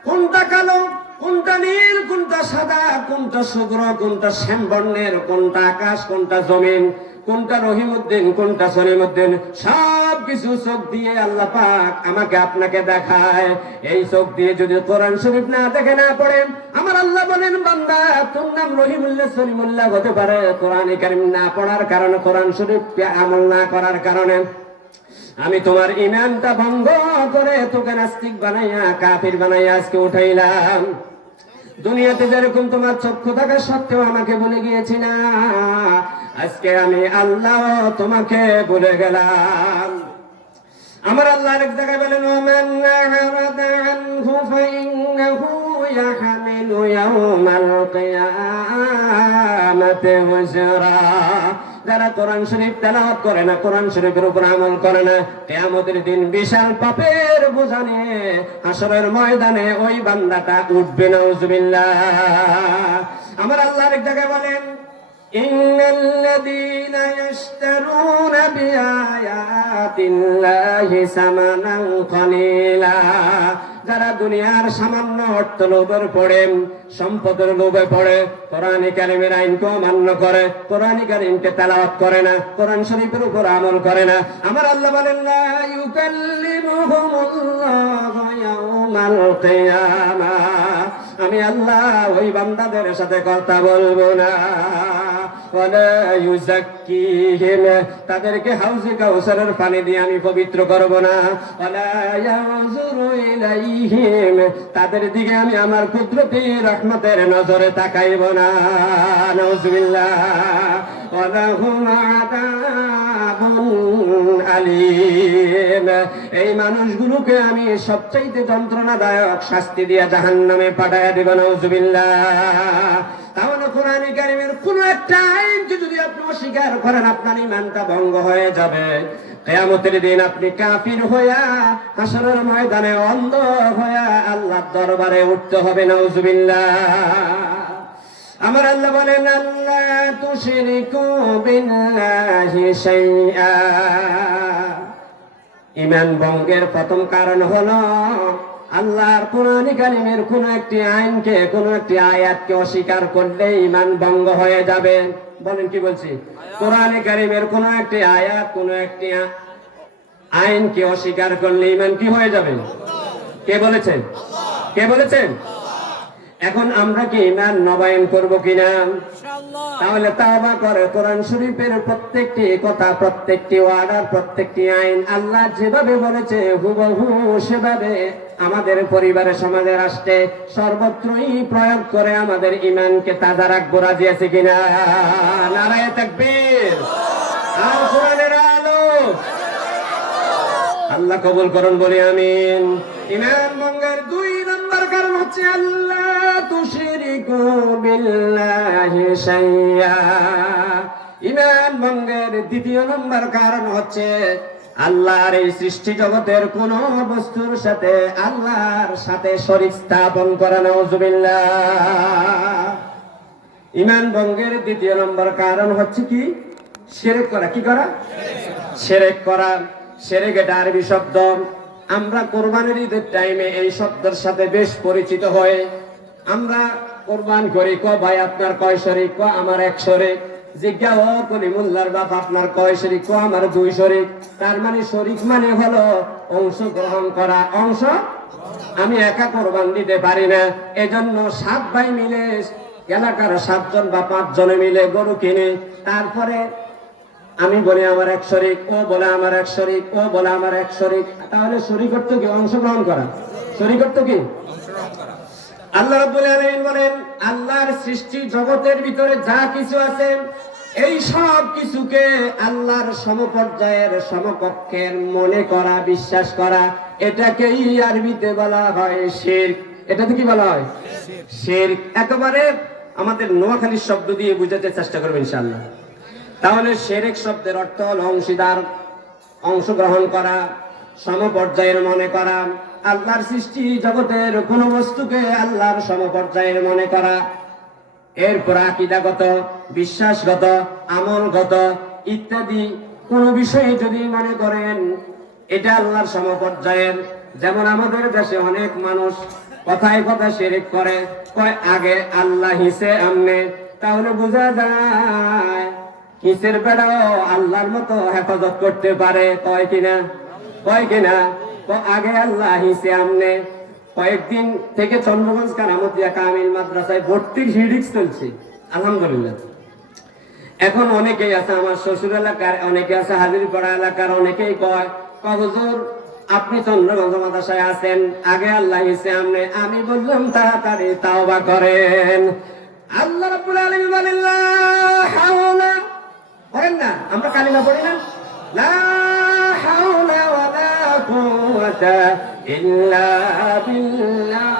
কোনটা কালো, কোনটা নীল, কোনটা সাদা, কোনটা শুভ্র, কোনটা শ্যামবর্ণের, কোনটা আকাশ, কোনটা জমিন, কোনটা রহিমউদ্দিন, কোনটা সলিমউদ্দিন, সব কিছু চোখ দিয়ে আল্লাহ পাক আমাকে আপনাকে দেখায়। এই চোখ দিয়ে যদি কোরআন শরীফ না দেখে না পড়ে, আমার আল্লাহ বলেন বান্দা তোর নাম রহিমুল্লাহ সলিমুল্লাহ হতে পারে, কোরআন কারীম না পড়ার কারণে, কোরআন শরীফকে আমল না করার কারণে আমি তোমার ঈমানটা ভঙ্গ করে তোকে নাস্তিক বানাইয়া, কাফির বানাইয়া আজকে উঠাইলাম। দুনিয়াতে যেরকম তোমার চক্ষু থাকা সত্ত্বেও আমাকে ভুলে গিয়েছি না, আজকে আমি আল্লাহ তোমাকে ভুলে গেলাম। আমার আল্লাহ আরেক জায়গায় বলেন, ওমান আ'রাদা আনহু ফাইন্নাহু ইয়াহমিলু ইয়াওমাল কিয়ামাতি ওজরা। যারা কোরআন শরীফ তেলাওয়াত করে না, কোরআন শরীফের উপর আমল করে না, কিয়ামতের দিন বিশাল পাপের বোঝা নিয়ে হাশরের ময়দানে ওই বান্দাটা উঠবে, নাউজুবিল্লাহ। আমার আল্লাহ আরেক জায়গায় বলেন, ইন্নাল্লাযীনা ইয়াশতারুনা বিআয়াতিল্লাহি সামানান কলিলা। যারা দুনিয়ার সামান্য অর্থ লোভের পড়ে, সম্পদের লোভে পড়ে, কোরআন কারীমের আইনকে অমান্য করে, কোরআন কারীমকে তেলাওয়াত করে না, কোরআন শরীফের উপর আমল করে না, আমার আল্লাহ বলেন লা ইউকাল্লিমুহুমুল্লাহু ইয়াওমাল কিয়ামাহ। আমি আল্লাহ ওই বান্দাদের সাথে কথা বলবো না। ওয়ালা ইউযাক্কিহিম, তাদেরকে হাউজে কাউসারের পানি দিয়ে আমি পবিত্র করব না। ওয়ালা ইয়ানজুরু ইলাইহিম, তাদের দিকে আমি আমার কুদরতি রহমতের নজরে তাকাইব না, নাউজুবিল্লাহ। ওয়ালাহুম আযাবুন আলীম, এই মানুষগুলোকে আমি সবচাইতে যন্ত্রণাদায়ক শাস্তি দিয়ে জাহান্নামে পাঠাইয়া দেব, নাউজুবিল্লাহ। তাহলে কোরআন কারীমের কোন একটা আইনকে যদি আপনি অস্বীকার করেন, আপনার ঈমানটা ভঙ্গ হয়ে যাবে। কিয়ামতের দিন আপনি কাফির হইয়া হাশরের ময়দানে অন্ধ হইয়া আল্লাহর দরবারে উঠতে হবে, নাউজুবিল্লাহ। আমার আল্লাহ বলেন, আল্লাহ তুশরিকু বিল্লাহি শাইআ। ঈমান ভঙ্গের প্রথম কারণ হলো আল্লাহর কোরআন কারীমের কোন একটি আইনকে, কোন একটি আয়াতকে অস্বীকার করলে ঈমান ভঙ্গ হয়ে যাবে। বলেন কি বলছি? কোরআন কারীমের কোন একটি আয়াত, কোন একটি আইনকে অস্বীকার করলে ঈমান কি হয়ে যাবে? কে বলেছেন? কে বলেছেন? এখন আমরা কি ঈমান নবায়ন করব কিনা? ইনশাআল্লাহ। তাহলে তাওবা করে কোরআন শরীফের প্রত্যেকটি কথা, প্রত্যেকটি ওয়ার্ডার, প্রত্যেকটি আইন আল্লাহ যেভাবে বলেছে হুবহু সেভাবে আমাদের পরিবারে, সমাজে, রাষ্ট্রে সর্বত্রই প্রয়োগ করে আমাদের ঈমানকে তাজা রাখবো। রাজি আছে কিনা? নারায়ে তাকবীর। আর কোরআনের আলো আল্লাহ কবুল করুন, বলি আমিন। ঈমান ভঙ্গের 2 নম্বর কারণ হচ্ছে আল্লাহ তুশরিকু বিল্লাহি শাইআ। ঈমান ভঙ্গের 2 নম্বর কারণ হচ্ছে আল্লাহর এই সৃষ্টি জগতের কোন বস্তুর সাথে আল্লাহর সাথে শরীক স্থাপন করা, নাউজুবিল্লাহ। ঈমান ভঙ্গের 2 নম্বর কারণ হচ্ছে কি? শিরক করা, কি করা? শিরক করা। শিরক এটা আরবি শব্দ। আমরা কোরবানির ঈদের টাইমে এই শব্দের সাথে বেশ পরিচিত হয়ে আমরা কোরবান করি। ক ভাই আপনার কয় শরীক? ক আমার 1 শরীক। জিজ্ঞা ও কলিমুল্লাহর বাপ আপনার কয় শরীক? ক আমার 2 শরীক। তার মানে শরীক মানে হলো অংশ গ্রহণ করা। অংশ আমি একা কোরবান দিতে পারি না, এজন্য 7 ভাই মিলে এলাকার 7 জন বা 5 জনে মিলে গরু কিনে তারপরে আমি বলি আমার 1 শরীক, ও বলে আমার 1 শরীক, ও বলে আমার 1 শরীক। তাহলে শরীক অর্থ কি? অংশগ্রহণ করা। শরীক অর্থ কি? আল্লাহ রাব্বুল আলামিন বলেন আল্লাহর সৃষ্টি জগতের ভিতরে যা কিছু আছে এই সব কিছুকে আল্লাহর সমপর্যায়ের সমকক্ষের মনে করা, বিশ্বাস করা, এটাকেই আরবিতে বলা হয় শিরক। এটাতে কি বলা হয়? শিরক। একেবারে আমাদের নোয়াখালীর শব্দ দিয়ে বুঝাতে চেষ্টা করব ইনশাআল্লাহ। তাহলে শিরক শব্দের অর্থ হল অংশীদার, অংশগ্রহণ করা, সমপর্যায়ের মনে করা। আল্লাহর সৃষ্টি জগতের কোন বস্তুকে আল্লাহর সমপর্যায়ের মনে করা। এরপর আকীদাগত, বিশ্বাসগত, আমলগত ইত্যাদি কোন বিষয়ে যদি মনে করেন এটা আল্লাহর সমপর্যায়ের। যেমন আমাদের দেশে অনেক মানুষ কথায় কথা শিরক করে, কয় আগে আল্লাহ হিসে আমনে। তাহলে বোঝা যায় কিসের বেড়াও আল্লাহর মতো হেফাজত করতে পারে। কয় কিনা? কয় কিনা? আগে আল্লাহ হিসে আমনে। কয়েকদিন থেকে চন্দ্রগঞ্জ কারামতিয়া কামিল মাদ্রাসায় ভর্তির হিড়িক্স চলছে আলহামদুলিল্লাহ। এখন অনেকেই আছে আমার শ্বশুর এলাকার, অনেকে আছে হাজিরপাড়া এলাকার, অনেকেই কয় হুজুর আপনি চন্দ্রগঞ্জ মাদ্রাসায় আছেন, আগে আল্লাহ হিসে আমনে। আমি বললাম তাড়াতাড়ি তাওবা করেন। আল্লাহ রাব্বুল আলামিন বলেন লা হাওলা, পড়েন না? আমরা কালিমা পড়ি না? লা হাওলা ওয়ালা কুওয়াতা ইল্লা বিল্লাহ।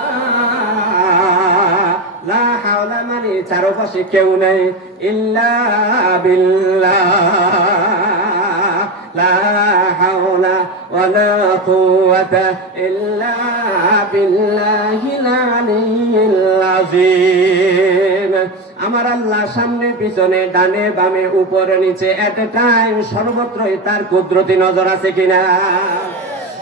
লা হাওলা মানে চারপাশে কেউ নেই, ইল্লা বিল্লাহ। লা হাওলা ওয়ালা কুওয়াতা ইল্লা বিল্লাহিল আলিয়্যিল আযীম। আমার আল্লাহ সামনে পিছনে ডানে বামে উপরে নিচে এট এ টাইম সর্বত্রই তার কুদরতি নজর আছে কিনা?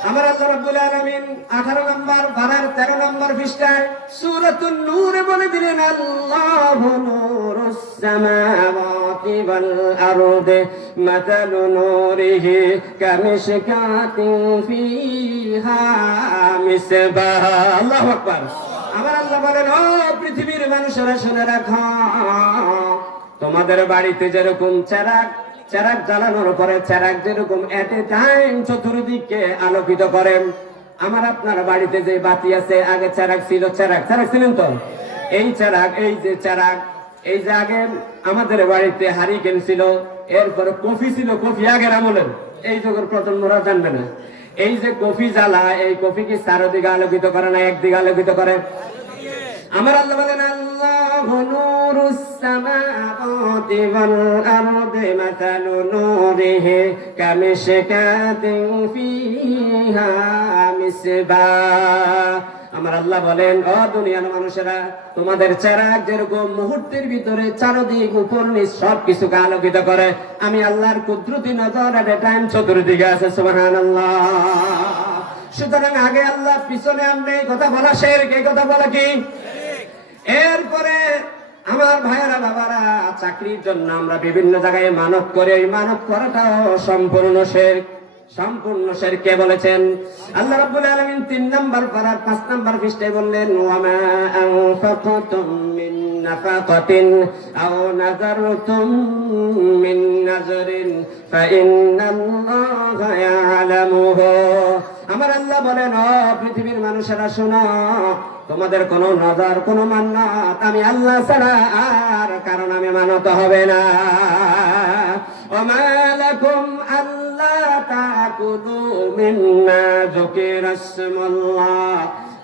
আমার আল্লাহ রাব্বুল আলামিন 18 নম্বর পারার 13 নম্বর পৃষ্ঠায় সূরাতুন নূর বলে দিলেন আল্লাহু নূরুস সামাওয়াতি ওয়াল আরদি মাতালু নূরিহি কামিশকাতিন ফিহা মিসবাহ। আল্লাহু আকবার। আমার আল্লাহ বলেন ও পৃথিবীর মানুষেরা শুনে রাখো, তোমাদের বাড়িতে যেরকম চেরাগ জ্বালানোর পরে চেরাগ যেরকম এট এ টাইম চতুর্দিকে আলোকিত করে, আমার আপনার বাড়িতে যে বাতি আছে আগে চেরাগ ছিল, চেরাগ ছিলেন তো? এই চেরাগ, এই যে চেরাগ, এই যে আগে আমাদের বাড়িতে হারিকেন ছিল, এরপরে কফি ছিল, কফি আগের আমলের, এই যুগের প্রজন্মরা জানবে না। এই যে কফি জ্বালা, এই কফি কি চারদিকে আলোকিত করে না একদিকে আলোকিত করে? আমার আল্লাহ বলেন আল্লাহু নূরুস সামাওয়াতি ওয়াল আরদি মাতালু নূরিহি কামিশকাতিন ফিহা মিসবাহ। আমার আল্লাহ বলেন ও দুনিয়ার মানুষেরা, তোমাদের চেরাগ যেরকম মুহূর্তের ভিতরে চারদিক উপর নিচ সবকিছুকে আলোকিত করে, আমি আল্লাহর কুদরতি নজর এট এ টাইম চতুর্দিকে আছে। সুবহানাল্লাহ। সুতরাং আগে আল্লাহ পিছনে আমরা এই কথা বলা শিরক, এই কথা বলা কি? এরপরে আমার ভাইয়েরা বাবারা, চাকরির জন্য আমরা বিভিন্ন জায়গায় মানব করে, এই মানব করাটাও সম্পূর্ণ শিরক। সম্পূর্ণ শিরক কে বলেছেন? আল্লাহ রাব্বুল আলামিন 3 নম্বর পারার 5 নম্বর পৃষ্ঠায় বললেন ওয়া মা আনফাকতুম মিন নাফাকাতিন আও নাযারতুম মিন নাযরিন ফাইন্নাল্লাহা ইয়ালামুহু। আমার আল্লাহ বলেন ও পৃথিবীর মানুষেরা শোনো, তোমাদের কোন নজর, কোন মান্নাত আমি আল্লাহ ছাড়া আর কারণ আমি মানত হবে না। ওমা লাকুম আল্লা তাকুলু মিম্মা যুকিরা ইসমুল্লাহ।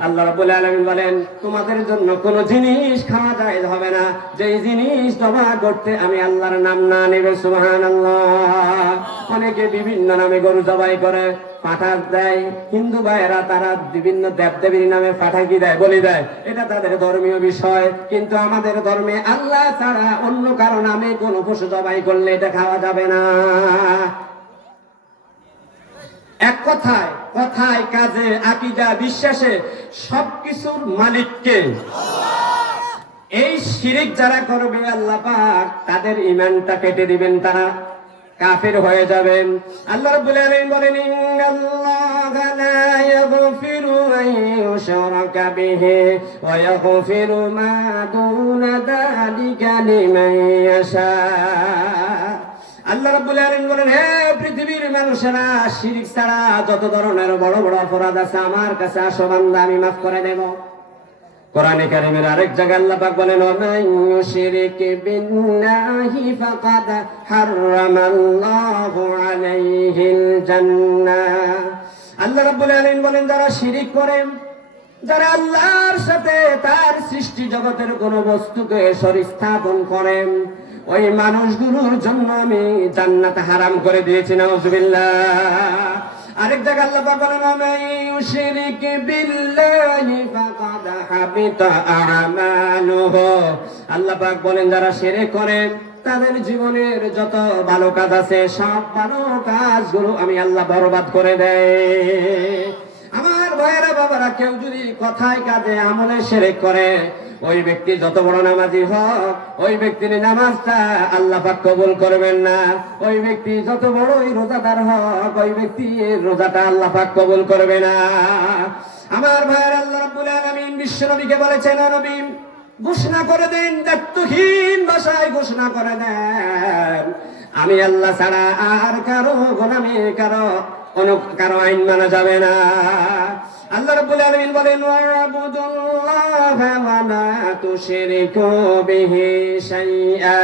আল্লাহ রাব্বুল আলামিন বলেন তোমাদের জন্য কোন জিনিস খাওয়া যায় হবে না যেই জিনিস জমা করতে আমি আল্লাহর নাম না নেবে। সুবহানাল্লাহ। অনেকে বিভিন্ন নামে গরু জবাই করে, পাঠা দেয়। হিন্দু ভাইয়েরা তারা বিভিন্ন দেবদেবীর নামে পাঠা কি দেয়, বলি দেয়, এটা তাদের ধর্মীয় বিষয়। কিন্তু আমাদের ধর্মে আল্লাহ ছাড়া অন্য কারো নামে কোনো পশু জবাই করলে এটা খাওয়া যাবে না। এক কথায়, কথায় কাজে আকীদা বিশ্বাসে সবকিছুর মালিককে। এই শিরিক যারা করবে আল্লাহ পাক তাদের ঈমানটা কেটে দিবেন, তারা কাফের হয়ে যাবেন। আল্লাহ রাব্বুল আলামিন বলেন, ইন্নাল্লাহা লা ইয়াগফিরু আন ইউশরাকা বিহি ওয়া ইয়াগফিরু মা দুনা যালিকা লিমান ইয়াশা। আল্লাহ রাব্বুল আলামিন বলেন, হে পৃথিবীর মানুষেরা, শিরিক ছাড়া যত ধরনের বড় বড় অপরাধ আছে আমার কাছে আসো বান্দা, আমি মাফ করে দেব। কোরআনে কারীমের আরেক জায়গায় আল্লাহ পাক বলেন, ওয়া মান ইউশরিক বিল্লাহি ফাকাদ হারামাল্লাহু আলাইহিল জান্নাহ। আল্লাহ রাব্বুল আলামিন বলেন, যারা শিরিক করে, যারা আল্লাহর সাথে তার সৃষ্টি জগতের কোন বস্তুকে শরীক স্থাপন করে, ওই মানুষগুলোর জন্য আমি জান্নাত হারাম করে দিয়েছি। নাউজুবিল্লাহ। আরেক জায়গায় আল্লাহ পাক বলেন, মান ইউশরিক বিল্লাহি ফাকাদ হাবিতা আমালুহু। আল্লাহ পাক বলেন, যারা শিরক করে তাদের জীবনের যত ভালো কাজ আছে সব ভালো কাজগুলো আমি আল্লাহ বরবাদ করে দেই। আমার ভাইয়েরা, বাবারা, কেউ যদি কথায় কাজে আমলে শিরক করে, ওই ব্যক্তি যত বড় নামাজি হোক, ওই ব্যক্তির নামাজটা আল্লাহ পাক কবুল করবেন না। ওই ব্যক্তি যত বড়ই রোজাদার হোক, ওই ব্যক্তির রোজাটা আল্লাহ পাক কবুল করবে না। আমার ভাইয়ের, আল্লাহ রাব্বুল আলামিন বিশ্ব নবীকে বলেছেন, নবী ঘোষণা করে দেন, দায়িত্বহীন ভাষায় ঘোষণা করে দেন, আমি আল্লাহ ছাড়া আর কারো গোলামি, কারো আইন মানা যাবে না। আল্লাহ রাব্বুল আলামিন বলেন, ওয়া'বুদুল্লাহা ওয়া লা তুশরিকু বিহি শাইআ।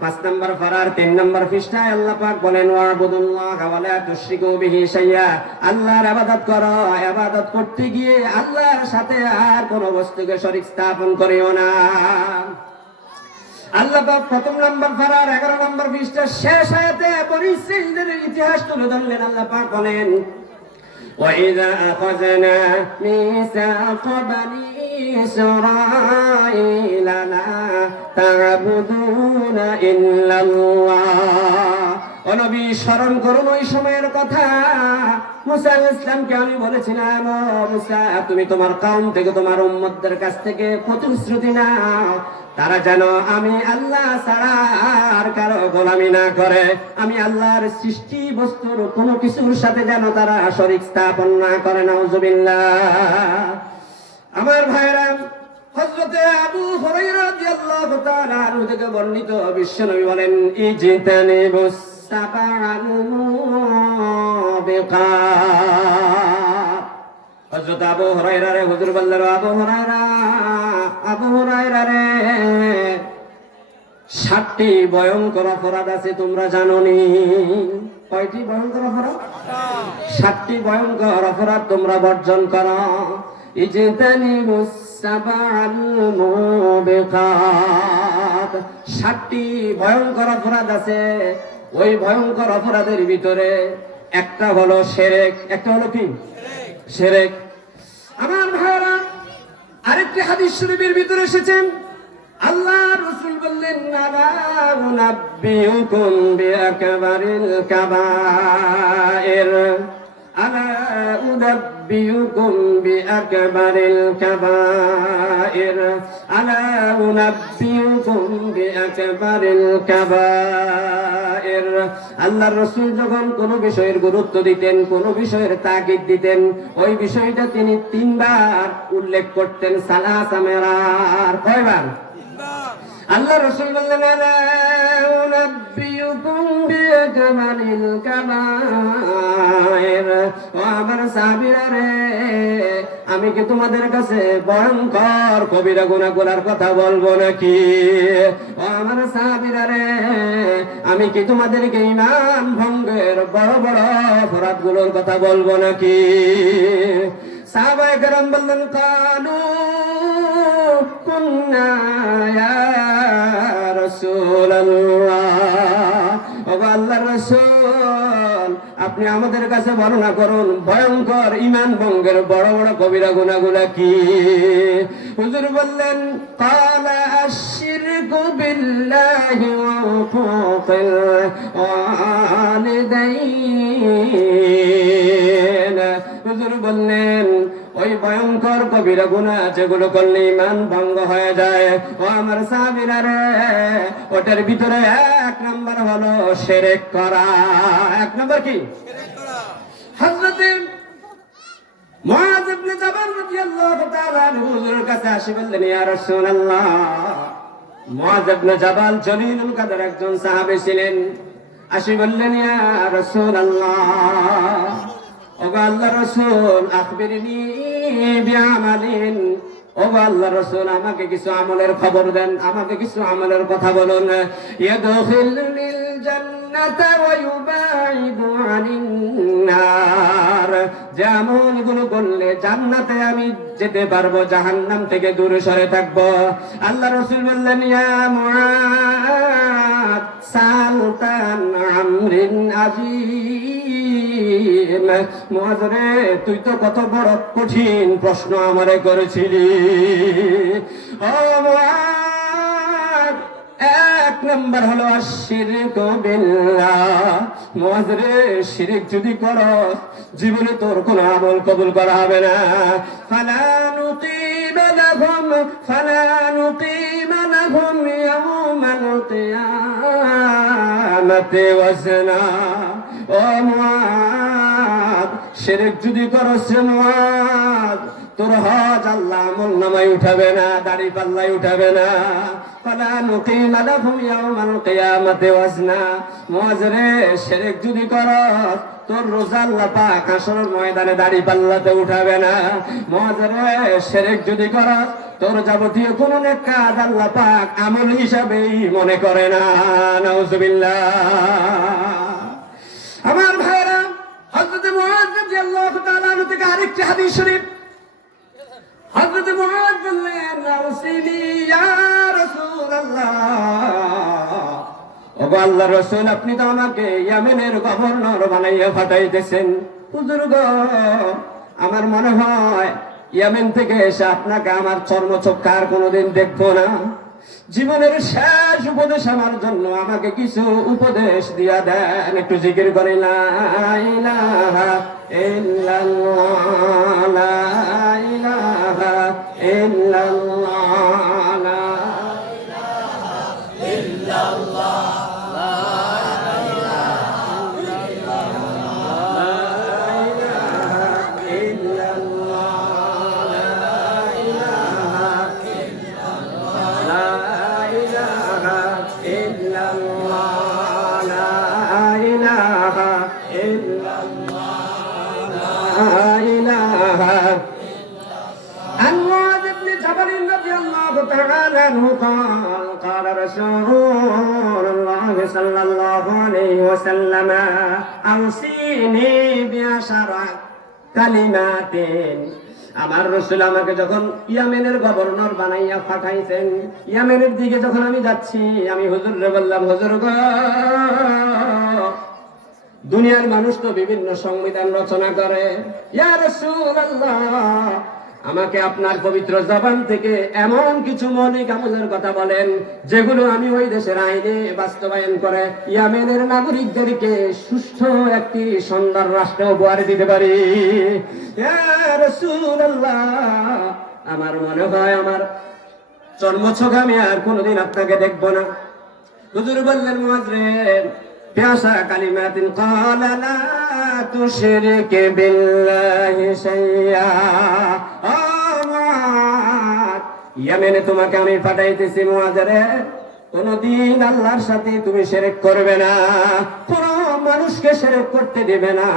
5 নম্বর পারার 3 নম্বর পৃষ্ঠায় আল্লাহ পাক বলেন, ওয়া'বুদুল্লাহা ওয়া লা তুশরিকু বিহি শাইআ। আল্লাহর ইবাদত করো, ইবাদত করতে গিয়ে আল্লাহর সাথে আর কোন বস্তুকে শরীক স্থাপন করিও না। আল্লাহ পাক 1 নম্বর পারার 11 নম্বর পৃষ্ঠার শেষ আয়াতে বনী ইসরাঈলের ইতিহাস তুলে ধরলেন। আল্লাহ পাক বলেন, وَإِذَا أَخَذْنَا مِيثَاقَ بَنِي إِسْرَائِيلَ لَا تَعْبُدُونَ إِلَّا اللَّهَ। ও নবী, স্মরণ করুন ওই সময়ের কথা। মুসা আলাইহিস সালামকে আমি বলেছিলাম, ও মুসা, তুমি তোমার কওম থেকে, তোমার উম্মতদের কাছ থেকে প্রতিশ্রুতি নাও, তারা যেন আমি আল্লাহ ছাড়া আর কারো গোলামি না করে, আমি আল্লাহর সৃষ্টি বস্তুর কোনো কিছুর সাথে যেন তারা শরীক স্থাপন না করে। নাউজুবিল্লাহ। আমার ভাইরা, হযরতে আবু হুরায়রা রাদিয়াল্লাহু তাআলা আনহু থেকে বর্ণিত, বিশ্বনবী বলেন, ইজতানিবুস সাবআল মুবিকাত। হযরত আবু হুরায়রা রে হুজুর বললেন, আবু হুরায়রা রে, 7টি ভয়ঙ্কর অপরাধ আছে, তোমরা জানো নি? কয়টি ভয়ঙ্কর অপরাধ? 7টি ভয়ঙ্কর অপরাধ তোমরা বর্জন করো। ইজতানিবুস সাবআল মুবিকাত। 7টি ভয়ঙ্কর অপরাধ আছে। ওই ভয়ঙ্কর অপরাধের ভিতরে একটা হলো শিরক। একটা হলো কি? শিরক। আমার ভাইরা, আরেকটি হাদিস শরীফের ভিতরে এসেছেন, আল্লাহ রাসূল বললেন, আলা উনাব্বিউকুম বিআকবারিল কাবায়ের। আলা উনাব্বিউকুম বিআকবারিল কাবায়ের। আলা উনাব্বিউকুম বিআকবারিল কাবায়ের। আল্লাহর রাসূল যখন কোন বিষয়ের গুরুত্ব দিতেন, কোন বিষয়ের তাকিদ দিতেন, ওই বিষয়টা তিনি 3 বার উল্লেখ করতেন। সালাসা মিরার। কয়বার? আল্লাহ রাসূল বললেন, আলা উনাব্বিউকুম বিআকবারিল কাবায়ের। ও আমার সাহাবীরা রে, আমি কি তোমাদের কাছে ভয়ঙ্কর কবিরা গুনাহগুলোর কথা বলবো নাকি? ও আমার সাহাবীরা রে, আমি কি তোমাদেরকে ঈমান ভঙ্গের বড় বড় অপরাধগুলোর কথা বলবো নাকি? সাহাবায়ে কেরাম বললেন, কালু কুন্না ইয়া রাসূলুল্লাহ। ও আল্লাহর রাসূল, আপনি আমাদের কাছে বর্ণনা করুন ভয়ঙ্কর ঈমান ভঙ্গের বড় বড় কবিরা গুনাহগুলো কি? হুজুর বললেন ক্বালা আশ-শিরকু বিল্লাহি ওয়া হুকুকিল ওয়ালিদাইন। হুজুর বললেন ওই ভয়ঙ্কর কবিরা গুনাহ যেগুলো করলে ঈমান ভঙ্গ হয়ে যায়, ও আমার সাহাবীরা রে, ওটার ভিতরে এক নাম্বার হলো শিরক করা। এক নাম্বার কি? শিরক করা। হযরত মুআয ইবনে জাবাল রাদিয়াল্লাহু তাআলা হুজুরের কাছে আসি বললেন ইয়া রাসূলুল্লাহ। মুআয ইবনে জাবাল জলিলুল কদর একজন সাহাবী ছিলেন। আসি বললেন ইয়া রাসূলুল্লাহ, ওগো আল্লাহর রাসূল আখবিরনি বিআমালিন, ওগো আল্লাহর রাসূল আমাকে কিছু আমলের খবর দেন, আমাকে কিছু আমলের কথা বলুন। ইয়াদখিলুল জান্নাতা ওয়া ইউবাইদু আনিন নার, যে আমলগুলো করলে জান্নাতে আমি যেতে পারবো, জাহান্নাম থেকে দূরে সরে থাকবো। আল্লাহর রাসূল বললেন ইয়া মুআদ সালতান আমরিন আযীম। মুআয রে, তুই তো কত বড় কঠিন প্রশ্ন আমারে করেছিলি। ও মুআয, এক নাম্বার হলো আশ-শিরকু বিল্লাহ। মুআয রে, শিরক যদি করস জীবনে তোর কোনো আমল কবুল করা হবে না। ফালা নুকিমা লাহুম ইয়াওমাল কিয়ামাতি ওয়াজনা। ও মুআয, শিরক যদি করস মুআয, তোর হজ আল্লাহ আমলনামায় উঠাবে না, দাড়ি পাল্লায় উঠাবে না। ফালা নুকিমা লাহুম ইয়াওমাল কিয়ামাতি ওয়াজনা। মুআয রে, শিরক যদি করস তোর রোজা আল্লাহ পাক হাসরের ময়দানে দাড়ি পাল্লাতে উঠাবে না। মুআয রে, শিরক যদি করস তোর যাবতীয় কোন নেক কাজ আল্লাহ পাক আমল হিসাবেই মনে করে না। নাউজুবিল্লাহ। আমার ভাইরা, হযরত মুআয রাদিয়াল্লাহু তাআলা আনহু থেকে আরেকটি হাদিস শরীফ। হযরত মুআয বললেন আউসিনি ইয়া রাসূলুল্লাহ, ওগো আল্লাহর রাসূল আপনি তো আমাকে ইয়েমেনের গভর্নর বানাইয়া পাঠাইতেছেন। হুজুর গো, আমার মনে হয় ইয়েমেন থেকে এসে আপনাকে আমার চর্মচক্ষে আর কোনোদিন দেখবো না। জীবনের শেষ উপদেশ আমার জন্য আমাকে কিছু উপদেশ দিয়া দেন। একটু জিকির করে লা ইলাহা ইল্লাল্লাহ, লা ইলাহা ইল্লাল্লাহ, লা ইলাহা ইল্লাল্লাহ, লা قال رسول الله صلى الله عليه وسلم أوصيني بعشر كلمات। আমার রাসূল আমাকে যখন ইয়েমেনের গভর্নর বানাইয়া পাঠাইছেন, ইয়েমেনের দিকে যখন আমি যাচ্ছি, আমি হুজুররে বললাম হুজুর গো, দুনিয়ার মানুষ তো বিভিন্ন সংবিধান রচনা করে, ইয়া রাসূলুল্লাহ আমাকে আপনার পবিত্র জবান থেকে এমন কিছু মৌলিক আমলের কথা বলেন যেগুলো আমি ওই দেশের আইনে বাস্তবায়ন করে ইয়েমেনের নাগরিকদেরকে সুষ্ঠু একটি সুন্দর রাষ্ট্র উপহার দিতে পারি। ইয়া রাসূলুল্লাহ, আমার মনে হয় আমার চর্মচোখে আমি আর কোনোদিন আপনাকে দেখবো না। হুজুর বললেন মুআয রে, প্যাসা কালিমাতিন ক্বালা লা তুশরিক বিল্লাহি শাইয়া। ইয়েমেনে তোমাকে আমি পাঠাইতেছি মুআয রে, কোনদিন আল্লাহর সাথে তুমি শিরক করবে না, কোন মানুষকে শিরক করতে দিবে না।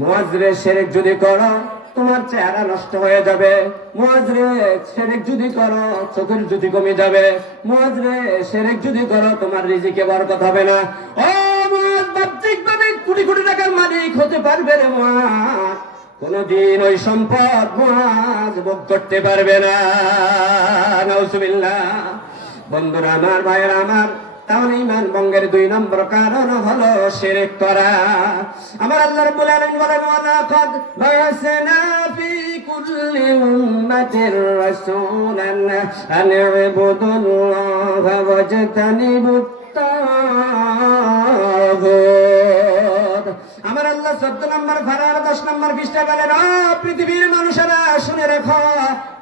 মুআয রে, শিরক যদি করো তোমার চেহারা নষ্ট হয়ে যাবে। মুআয রে, শিরক যদি করো চোখের জ্যোতি কমে যাবে। মুআয রে, শিরক যদি করো তোমার রিজিকে বরকত হবে না। ও মুআয, বাহ্যিকভাবে কোটি কোটি টাকার মালিক হতে পারবে রে মুআয, কোনদিন ওই সম্পদ মুআয ভোগ করতে পারবে না। নাউজুবিল্লাহ। বন্ধুরা আমার, ভাইয়েরা আমার, তাহলে ঈমান ভঙ্গের 2 নম্বর কারণ হলো শিরক করা। আমার আল্লাহ রাব্বুল আলামিন বলেন, ওয়ালাকাদ বা'আসনা ফি কুল্লি উম্মাতির রাসূলান আন ইবুদুল্লাহা ওয়াজতানিবুত তাগুত। আমার আল্লাহ 14 নম্বর পারার 10 নম্বর পৃষ্ঠায় বলেন, ও পৃথিবীর মানুষেরা শুনে রাখো,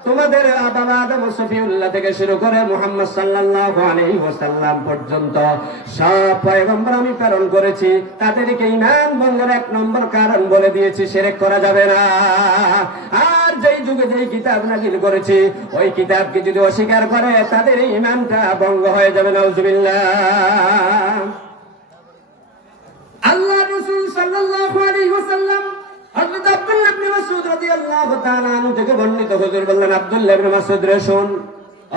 তোমাদের আদম সফিউল্লাহ থেকে শুরু করে মুহাম্মদ সাল্লাল্লাহু আলাইহি ওয়াসাল্লাম পর্যন্ত সব পয়গম্বর আমি প্রেরণ করেছি, তাদেরকে ঈমান ভঙ্গের 1 নম্বর কারণ বলে দিয়েছি, শিরক করা যাবে না। আর যেই যুগে যেই কিতাব নাযিল করেছি, ওই কিতাবকে যদি অস্বীকার করে তাদের ঈমানটা ভঙ্গ হয়ে যাবে। নাউজুবিল্লাহ। আল্লাহ রাসূল সাল্লাল্লাহু আলাইহি ওয়াসাল্লাম হযরত আব্দুল্লাহ ইবনে মাসউদ রাদিয়াল্লাহু তাআলা আনহু থেকে বর্ণিত, হুজুর বললেন, আব্দুল্লাহ ইবনে মাসউদ রে শুন,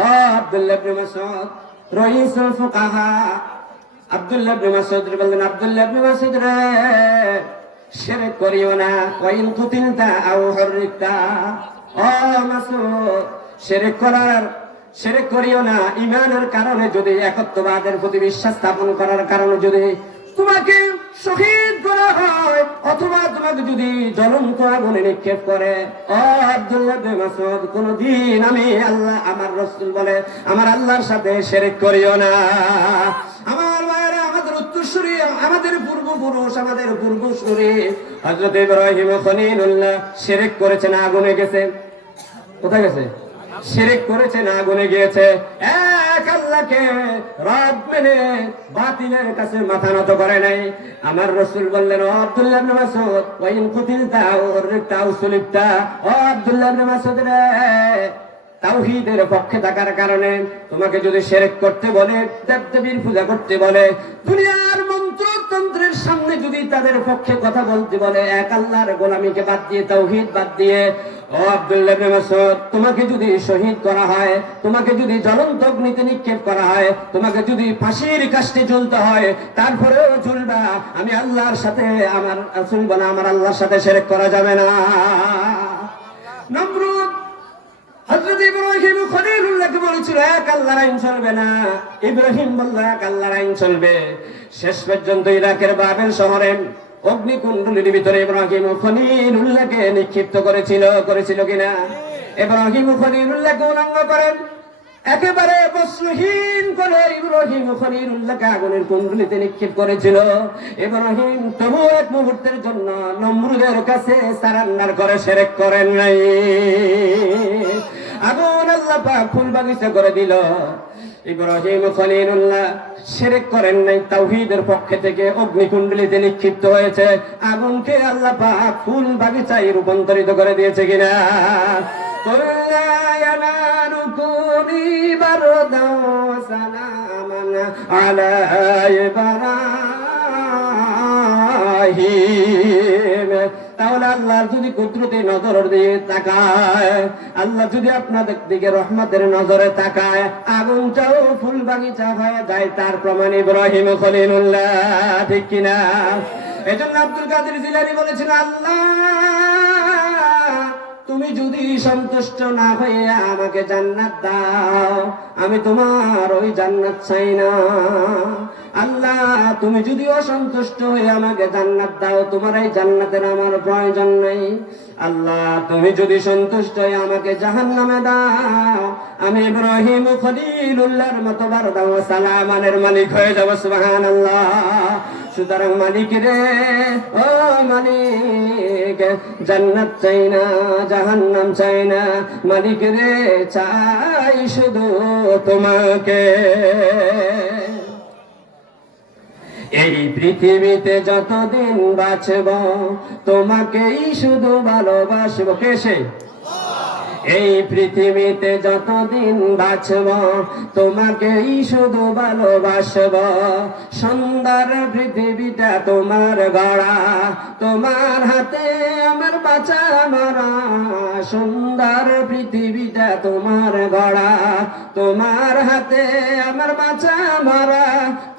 ও আব্দুল্লাহ ইবনে মাসউদ রাইসুল ফুকাহা, আব্দুল্লাহ ইবনে মাসউদ বললেন, আব্দুল্লাহ ইবনে মাসউদ রে, শিরক করিও না, ওয়াইন কুতিলতা আও হুররিতা। ও মাসউদ, শিরক করিও না, ঈমানের কারণে যদি, একত্ববাদের প্রতি বিশ্বাস স্থাপন করার কারণে যদি তোমাকে শহীদ করা হয়, অথবা তোমাকে যদি জ্বলন্ত আগুনে নিক্ষেপ করে, ও আব্দুল্লাহ ইবনে মাসউদ, কোনদিন আমি আল্লাহ, আমার রাসূল বলে, আমার আল্লাহর সাথে শিরক করিও না। আমার ভাইরা, আমাদের উত্তরসূরি, আমাদের পূর্বপুরুষ, আমাদের পূর্বসূরি হযরত ইব্রাহিম খলিলুল্লাহ শিরক করেছেন, আগুনে গেছে। কোথায় গেছে? শিরক করেছে না আগুনে গিয়েছে। এক আল্লাহকে রব মেনে বাতিলের কাছে মাথা নত করে নাই। আমার রাসূল বললেন, ও আব্দুল্লাহ ইবনে মাসউদ, ওয়াইন কুতিলতা আও হুররিতা আও সুলিবতা। ও আব্দুল্লাহ ইবনে মাসউদ রে, তাওহীদের পক্ষে থাকার কারণে তোমাকে যদি শিরক করতে বলে, দেবদেবীর পূজা করতে বলে, দুনিয়ার মন্ত্রতন্ত্রের সামনে যদি তাদের পক্ষে কথা বলতে বলে, এক আল্লাহর গোলামীকে বাদ দিয়ে, তাওহীদ বাদ দিয়ে, ও আব্দুল্লাহ ইবনে মাসউদ, তোমাকে যদি শহীদ করা হয়, তোমাকে যদি জ্বলন্ত অগ্নিতে নিক্ষেপ করা হয়, তোমাকে যদি ফাঁসির কাস্টে ঝুলতে হয়, তারপরেও ঝুলবা, আমি আল্লাহর সাথে, আমার শুনবো না, আমার আল্লাহর সাথে শিরক করা যাবে না। নমরুদ হযরত ইব্রাহিম খলিলুল্লাহকে বলেছিল, এক আল্লাহর আইন চলবে না। ইব্রাহিম বলল, এক আল্লাহর আইন চলবে। শেষ পর্যন্ত ইরাকের বাবেল শহরে অগ্নিকুণ্ডলীর ভিতরে ইব্রাহিম খলিলুল্লাহকে নিক্ষিপ্ত করেছিল কিনা? ইব্রাহিম খলিলুল্লাহকে উলঙ্গ করেন, একেবারে বস্ত্রহীন করে ইব্রাহিম খলিলুল্লাহকে আগুনের কুণ্ডলীতে নিক্ষেপ করেছিল। ইব্রাহিম তবু এক মুহূর্তের জন্য নমরুদের কাছে সারেন্ডার করে শিরক করেন নাই। আগুন আল্লাহ পাক ফুল বাগিচা করে দিল। ইব্রাহিম খলিলুল্লাহ শিরক করেন নাই, তাওহীদের পক্ষে থেকে অগ্নিকুণ্ডলীতে নিক্ষিপ্ত হয়েছে। আগুনকে আল্লাহ পাক ফুল বাগিচায় রূপান্তরিত করে দিয়েছে কিনা? আলা ইব্রাহিম। তাহলে আল্লাহর যদি কুদরতি নজর দিয়ে তাকায়, আল্লাহ যদি আপনাদের দিকে রহমতের নজরে তাকায়, আগুনটাও ফুল বাগিচা হয়ে যায়, তার প্রমাণ ইব্রাহিম খলিলুল্লাহ, ঠিক কিনা? এজন্য আব্দুল কাদের জিলানী বলেছেন, আল্লাহ তুমি যদি সন্তুষ্ট না হয়ে আমাকে জান্নাত দাও, আমি তোমার ওই জান্নাত চাই না। আল্লাহ তুমি যদি অসন্তুষ্ট হয়ে আমাকে জান্নাত দাও, তোমার এই জান্নাতের আমার প্রয়োজন নাই। আল্লাহ তুমি যদি সন্তুষ্ট হয়ে আমাকে জাহান্নামে দাও, আমি ইব্রাহিম খলিলুল্লাহর মতো বারদা ওয়া সালামানের মালিক হয়ে যাব। সুবহানাল্লাহ। সুতরাং মালিক রে, ও মালিক, জান্নাত চাই না, জাহান্নাম চাই না, মালিক রে, চাই শুধু তোমাকে। এই পৃথিবীতে যতদিন বাঁচব তোমাকেই শুধু ভালোবাসবো। কে সে? এই পৃথিবীতে যতদিন বাঁচব তোমাকেই শুধু ভালোবাসব। সুন্দর পৃথিবীটা তোমার গড়া, তোমার হাতে আমার বাঁচা মরা। সুন্দর পৃথিবীটা তোমার গড়া, তোমার হাতে আমার বাঁচা মরা।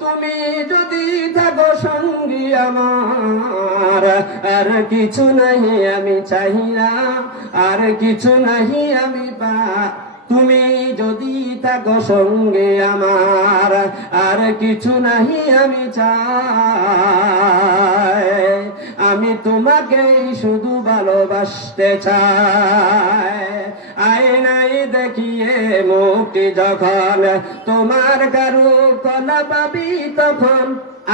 তুমি যদি থাকো সঙ্গী আমার, আর কিছু নাই আমি চাই না, আর কিছু নাই আমি তুমি যদি থাকো সঙ্গে আমার, আর কিছু নাহি আমি চাই, আমি তোমাকেই শুধু ভালোবাসতে চাই। আয়নাই দেখিয়ে মুক্তি যখন, তোমার কারু কলা পাবি তখন,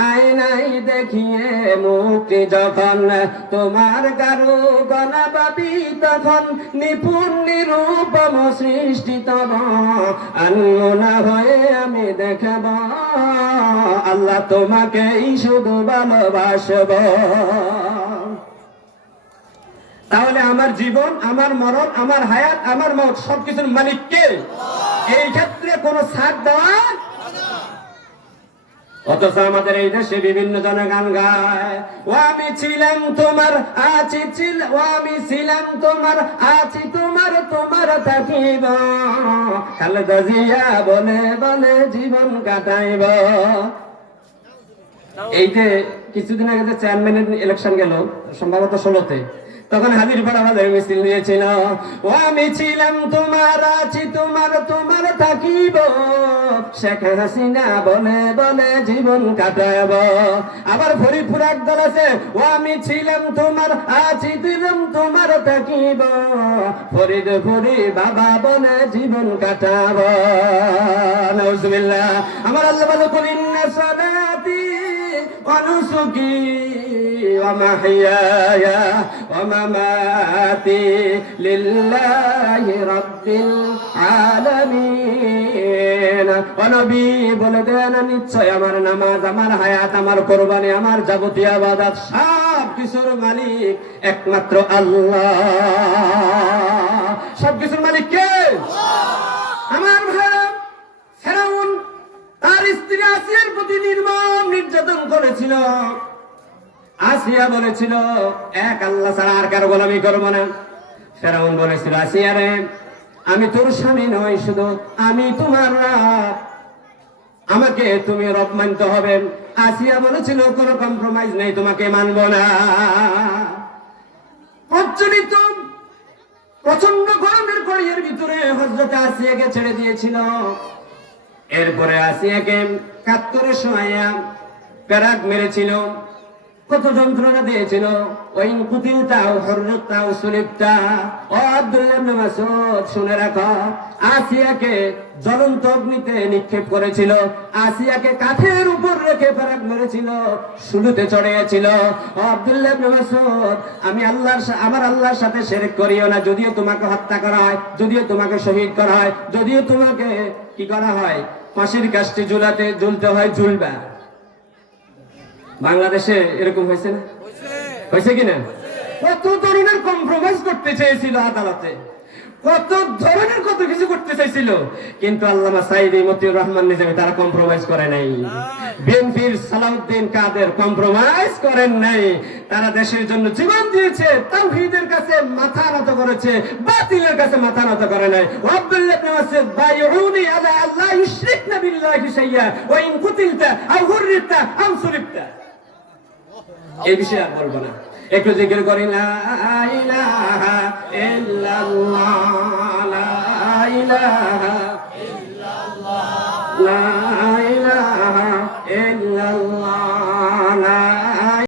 আয়নাই দেখিয়ে মুক্তি যখন, তোমার কারু কলা পাবি তখন, নিপুণ নিরূপম সৃষ্টি তব আনমনা হয়ে আমি দেখব, আল্লাহ তোমাকেই শুধু ভালোবাসব। তাহলে আমার জীবন, আমার মরণ, আমার হায়াত, আমার মৌত সবকিছুর মালিক কে? এই ক্ষেত্রে কোন ছাড় দেওয়া। অথচ আমাদের এই দেশে বিভিন্ন জনে গান গায়, ও আমি ছিলাম তোমার আছি, ও আমি ছিলাম তোমার আছি, তোমার তোমার থাকিব, খালেদা জিয়া বলে বলে জীবন কাটাইব। এই যে কিছুদিন আগে যে চেয়ারম্যানের ইলেকশন গেল, সম্ভবত 16-তে, তখন হাজিরপাড়া বাজারে মিছিল নিয়েছিল, ও আমি ছিলাম তোমার আছি, তোমার তোমার থাকিব, শেখ হাসিনা বলে বলে জীবন কাটাব। আবার ফরিদপুর একদল আছে, ও আমি ছিলাম তোমার আছি, দিলাম তোমার থাকিব, ফরিদপুরি বাবা বলে জীবন কাটাব। নাউজুবিল্লাহ। আমার আল্লাহ বলে, কুল ইন্না সালাতি ওয়া নুসুকি ওয়া মাহইয়ায়া ওয়া মামাতি লিল্লাহি রাব্বিল আলামিন। ও নবী বলে দেন, নিশ্চয় আমার নামাজ, আমার হায়াত, আমার কোরবানি, আমার যাবতীয় ইবাদত সব কিছুর মালিক একমাত্র আল্লাহ। সব কিছুর মালিক কে? আমার ভাই ফেরাউন তার স্ত্রী আসিয়ার প্রতি নির্মম নির্যাতন করেছিল। আসিয়া বলেছিল, এক আল্লাহ ছাড়া আর কারো গোলামি করবো না। ফেরাউন বলেছিল, আসিয়া রে, আমি তোর স্বামী নই, শুধু আমি তোমার রব, আমাকে তুমি রব মানতে হবে। আসিয়া বলেছিল, কোনো কম্প্রোমাইজ নেই, তোমাকে মানব না। প্রচলিত প্রচন্ড গরমের কড়াইয়ের ভিতরে হযরত আসিয়াকে ছেড়ে দিয়েছিল। এরপরে আসিয়াকে কাত্তরে শোয়াইয়া প্যারাক মেরেছিল, কত যন্ত্রণা দিয়েছিল। ওয়াইন কুতিলতাও হররতাও সুলিবতা। ও আব্দুল্লাহ ইবনে মাসউদ, শুনে রাখো, আসিয়াকে জ্বলন্ত অগ্নিতে নিক্ষেপ করেছিল, আসিয়াকে কাঠের উপর রেখে প্যারাক মেরেছিল, শুলুতে চড়িয়েছিল। ও আব্দুল্লাহ ইবনে মাসউদ, আমার আল্লাহর সাথে শিরক করিও না। যদিও তোমাকে হত্যা করা হয়, যদিও তোমাকে শহীদ করা হয়, যদিও তোমাকে কি করা হয়, ফাঁসির কাষ্ঠে ঝুলতে হয়, ঝুলবা। বাংলাদেশে এরকম হয়েছে না? হয়েছে কিনা? কত ধরনের কম্প্রোমাইজ করতে চেয়েছিল আদালতে, কত ধরনের কত কিছু করতে চাইছিল, কিন্তু আল্লামা সাঈদী মতিউর রহমান নিজামী তারা কম্প্রোমাইজ করে নাই। বিএনপির সালাউদ্দিন কাদের কম্প্রোমাইজ করেন নাই। তারা দেশের জন্য জীবন দিয়েছে, তাওহীদের কাছে মাথা নত করেছে, বাতিলের কাছে মাথা নত করে নাই। আব্দুল্লাহ ইবনে মাসউদ, বাইউনি আলা আল্লাহ ইউশরিকনা বিল্লাহি শাইয়্যা ওয়া ইন কুতিলতা আও হুররিতা আও সুলিবতা। এই বিষয়ে আর বলবো না, একটু জিকির করি, লা ইলাহা ইল্লাল্লাহ, লা ইলাহা ইল্লাল্লাহ, লা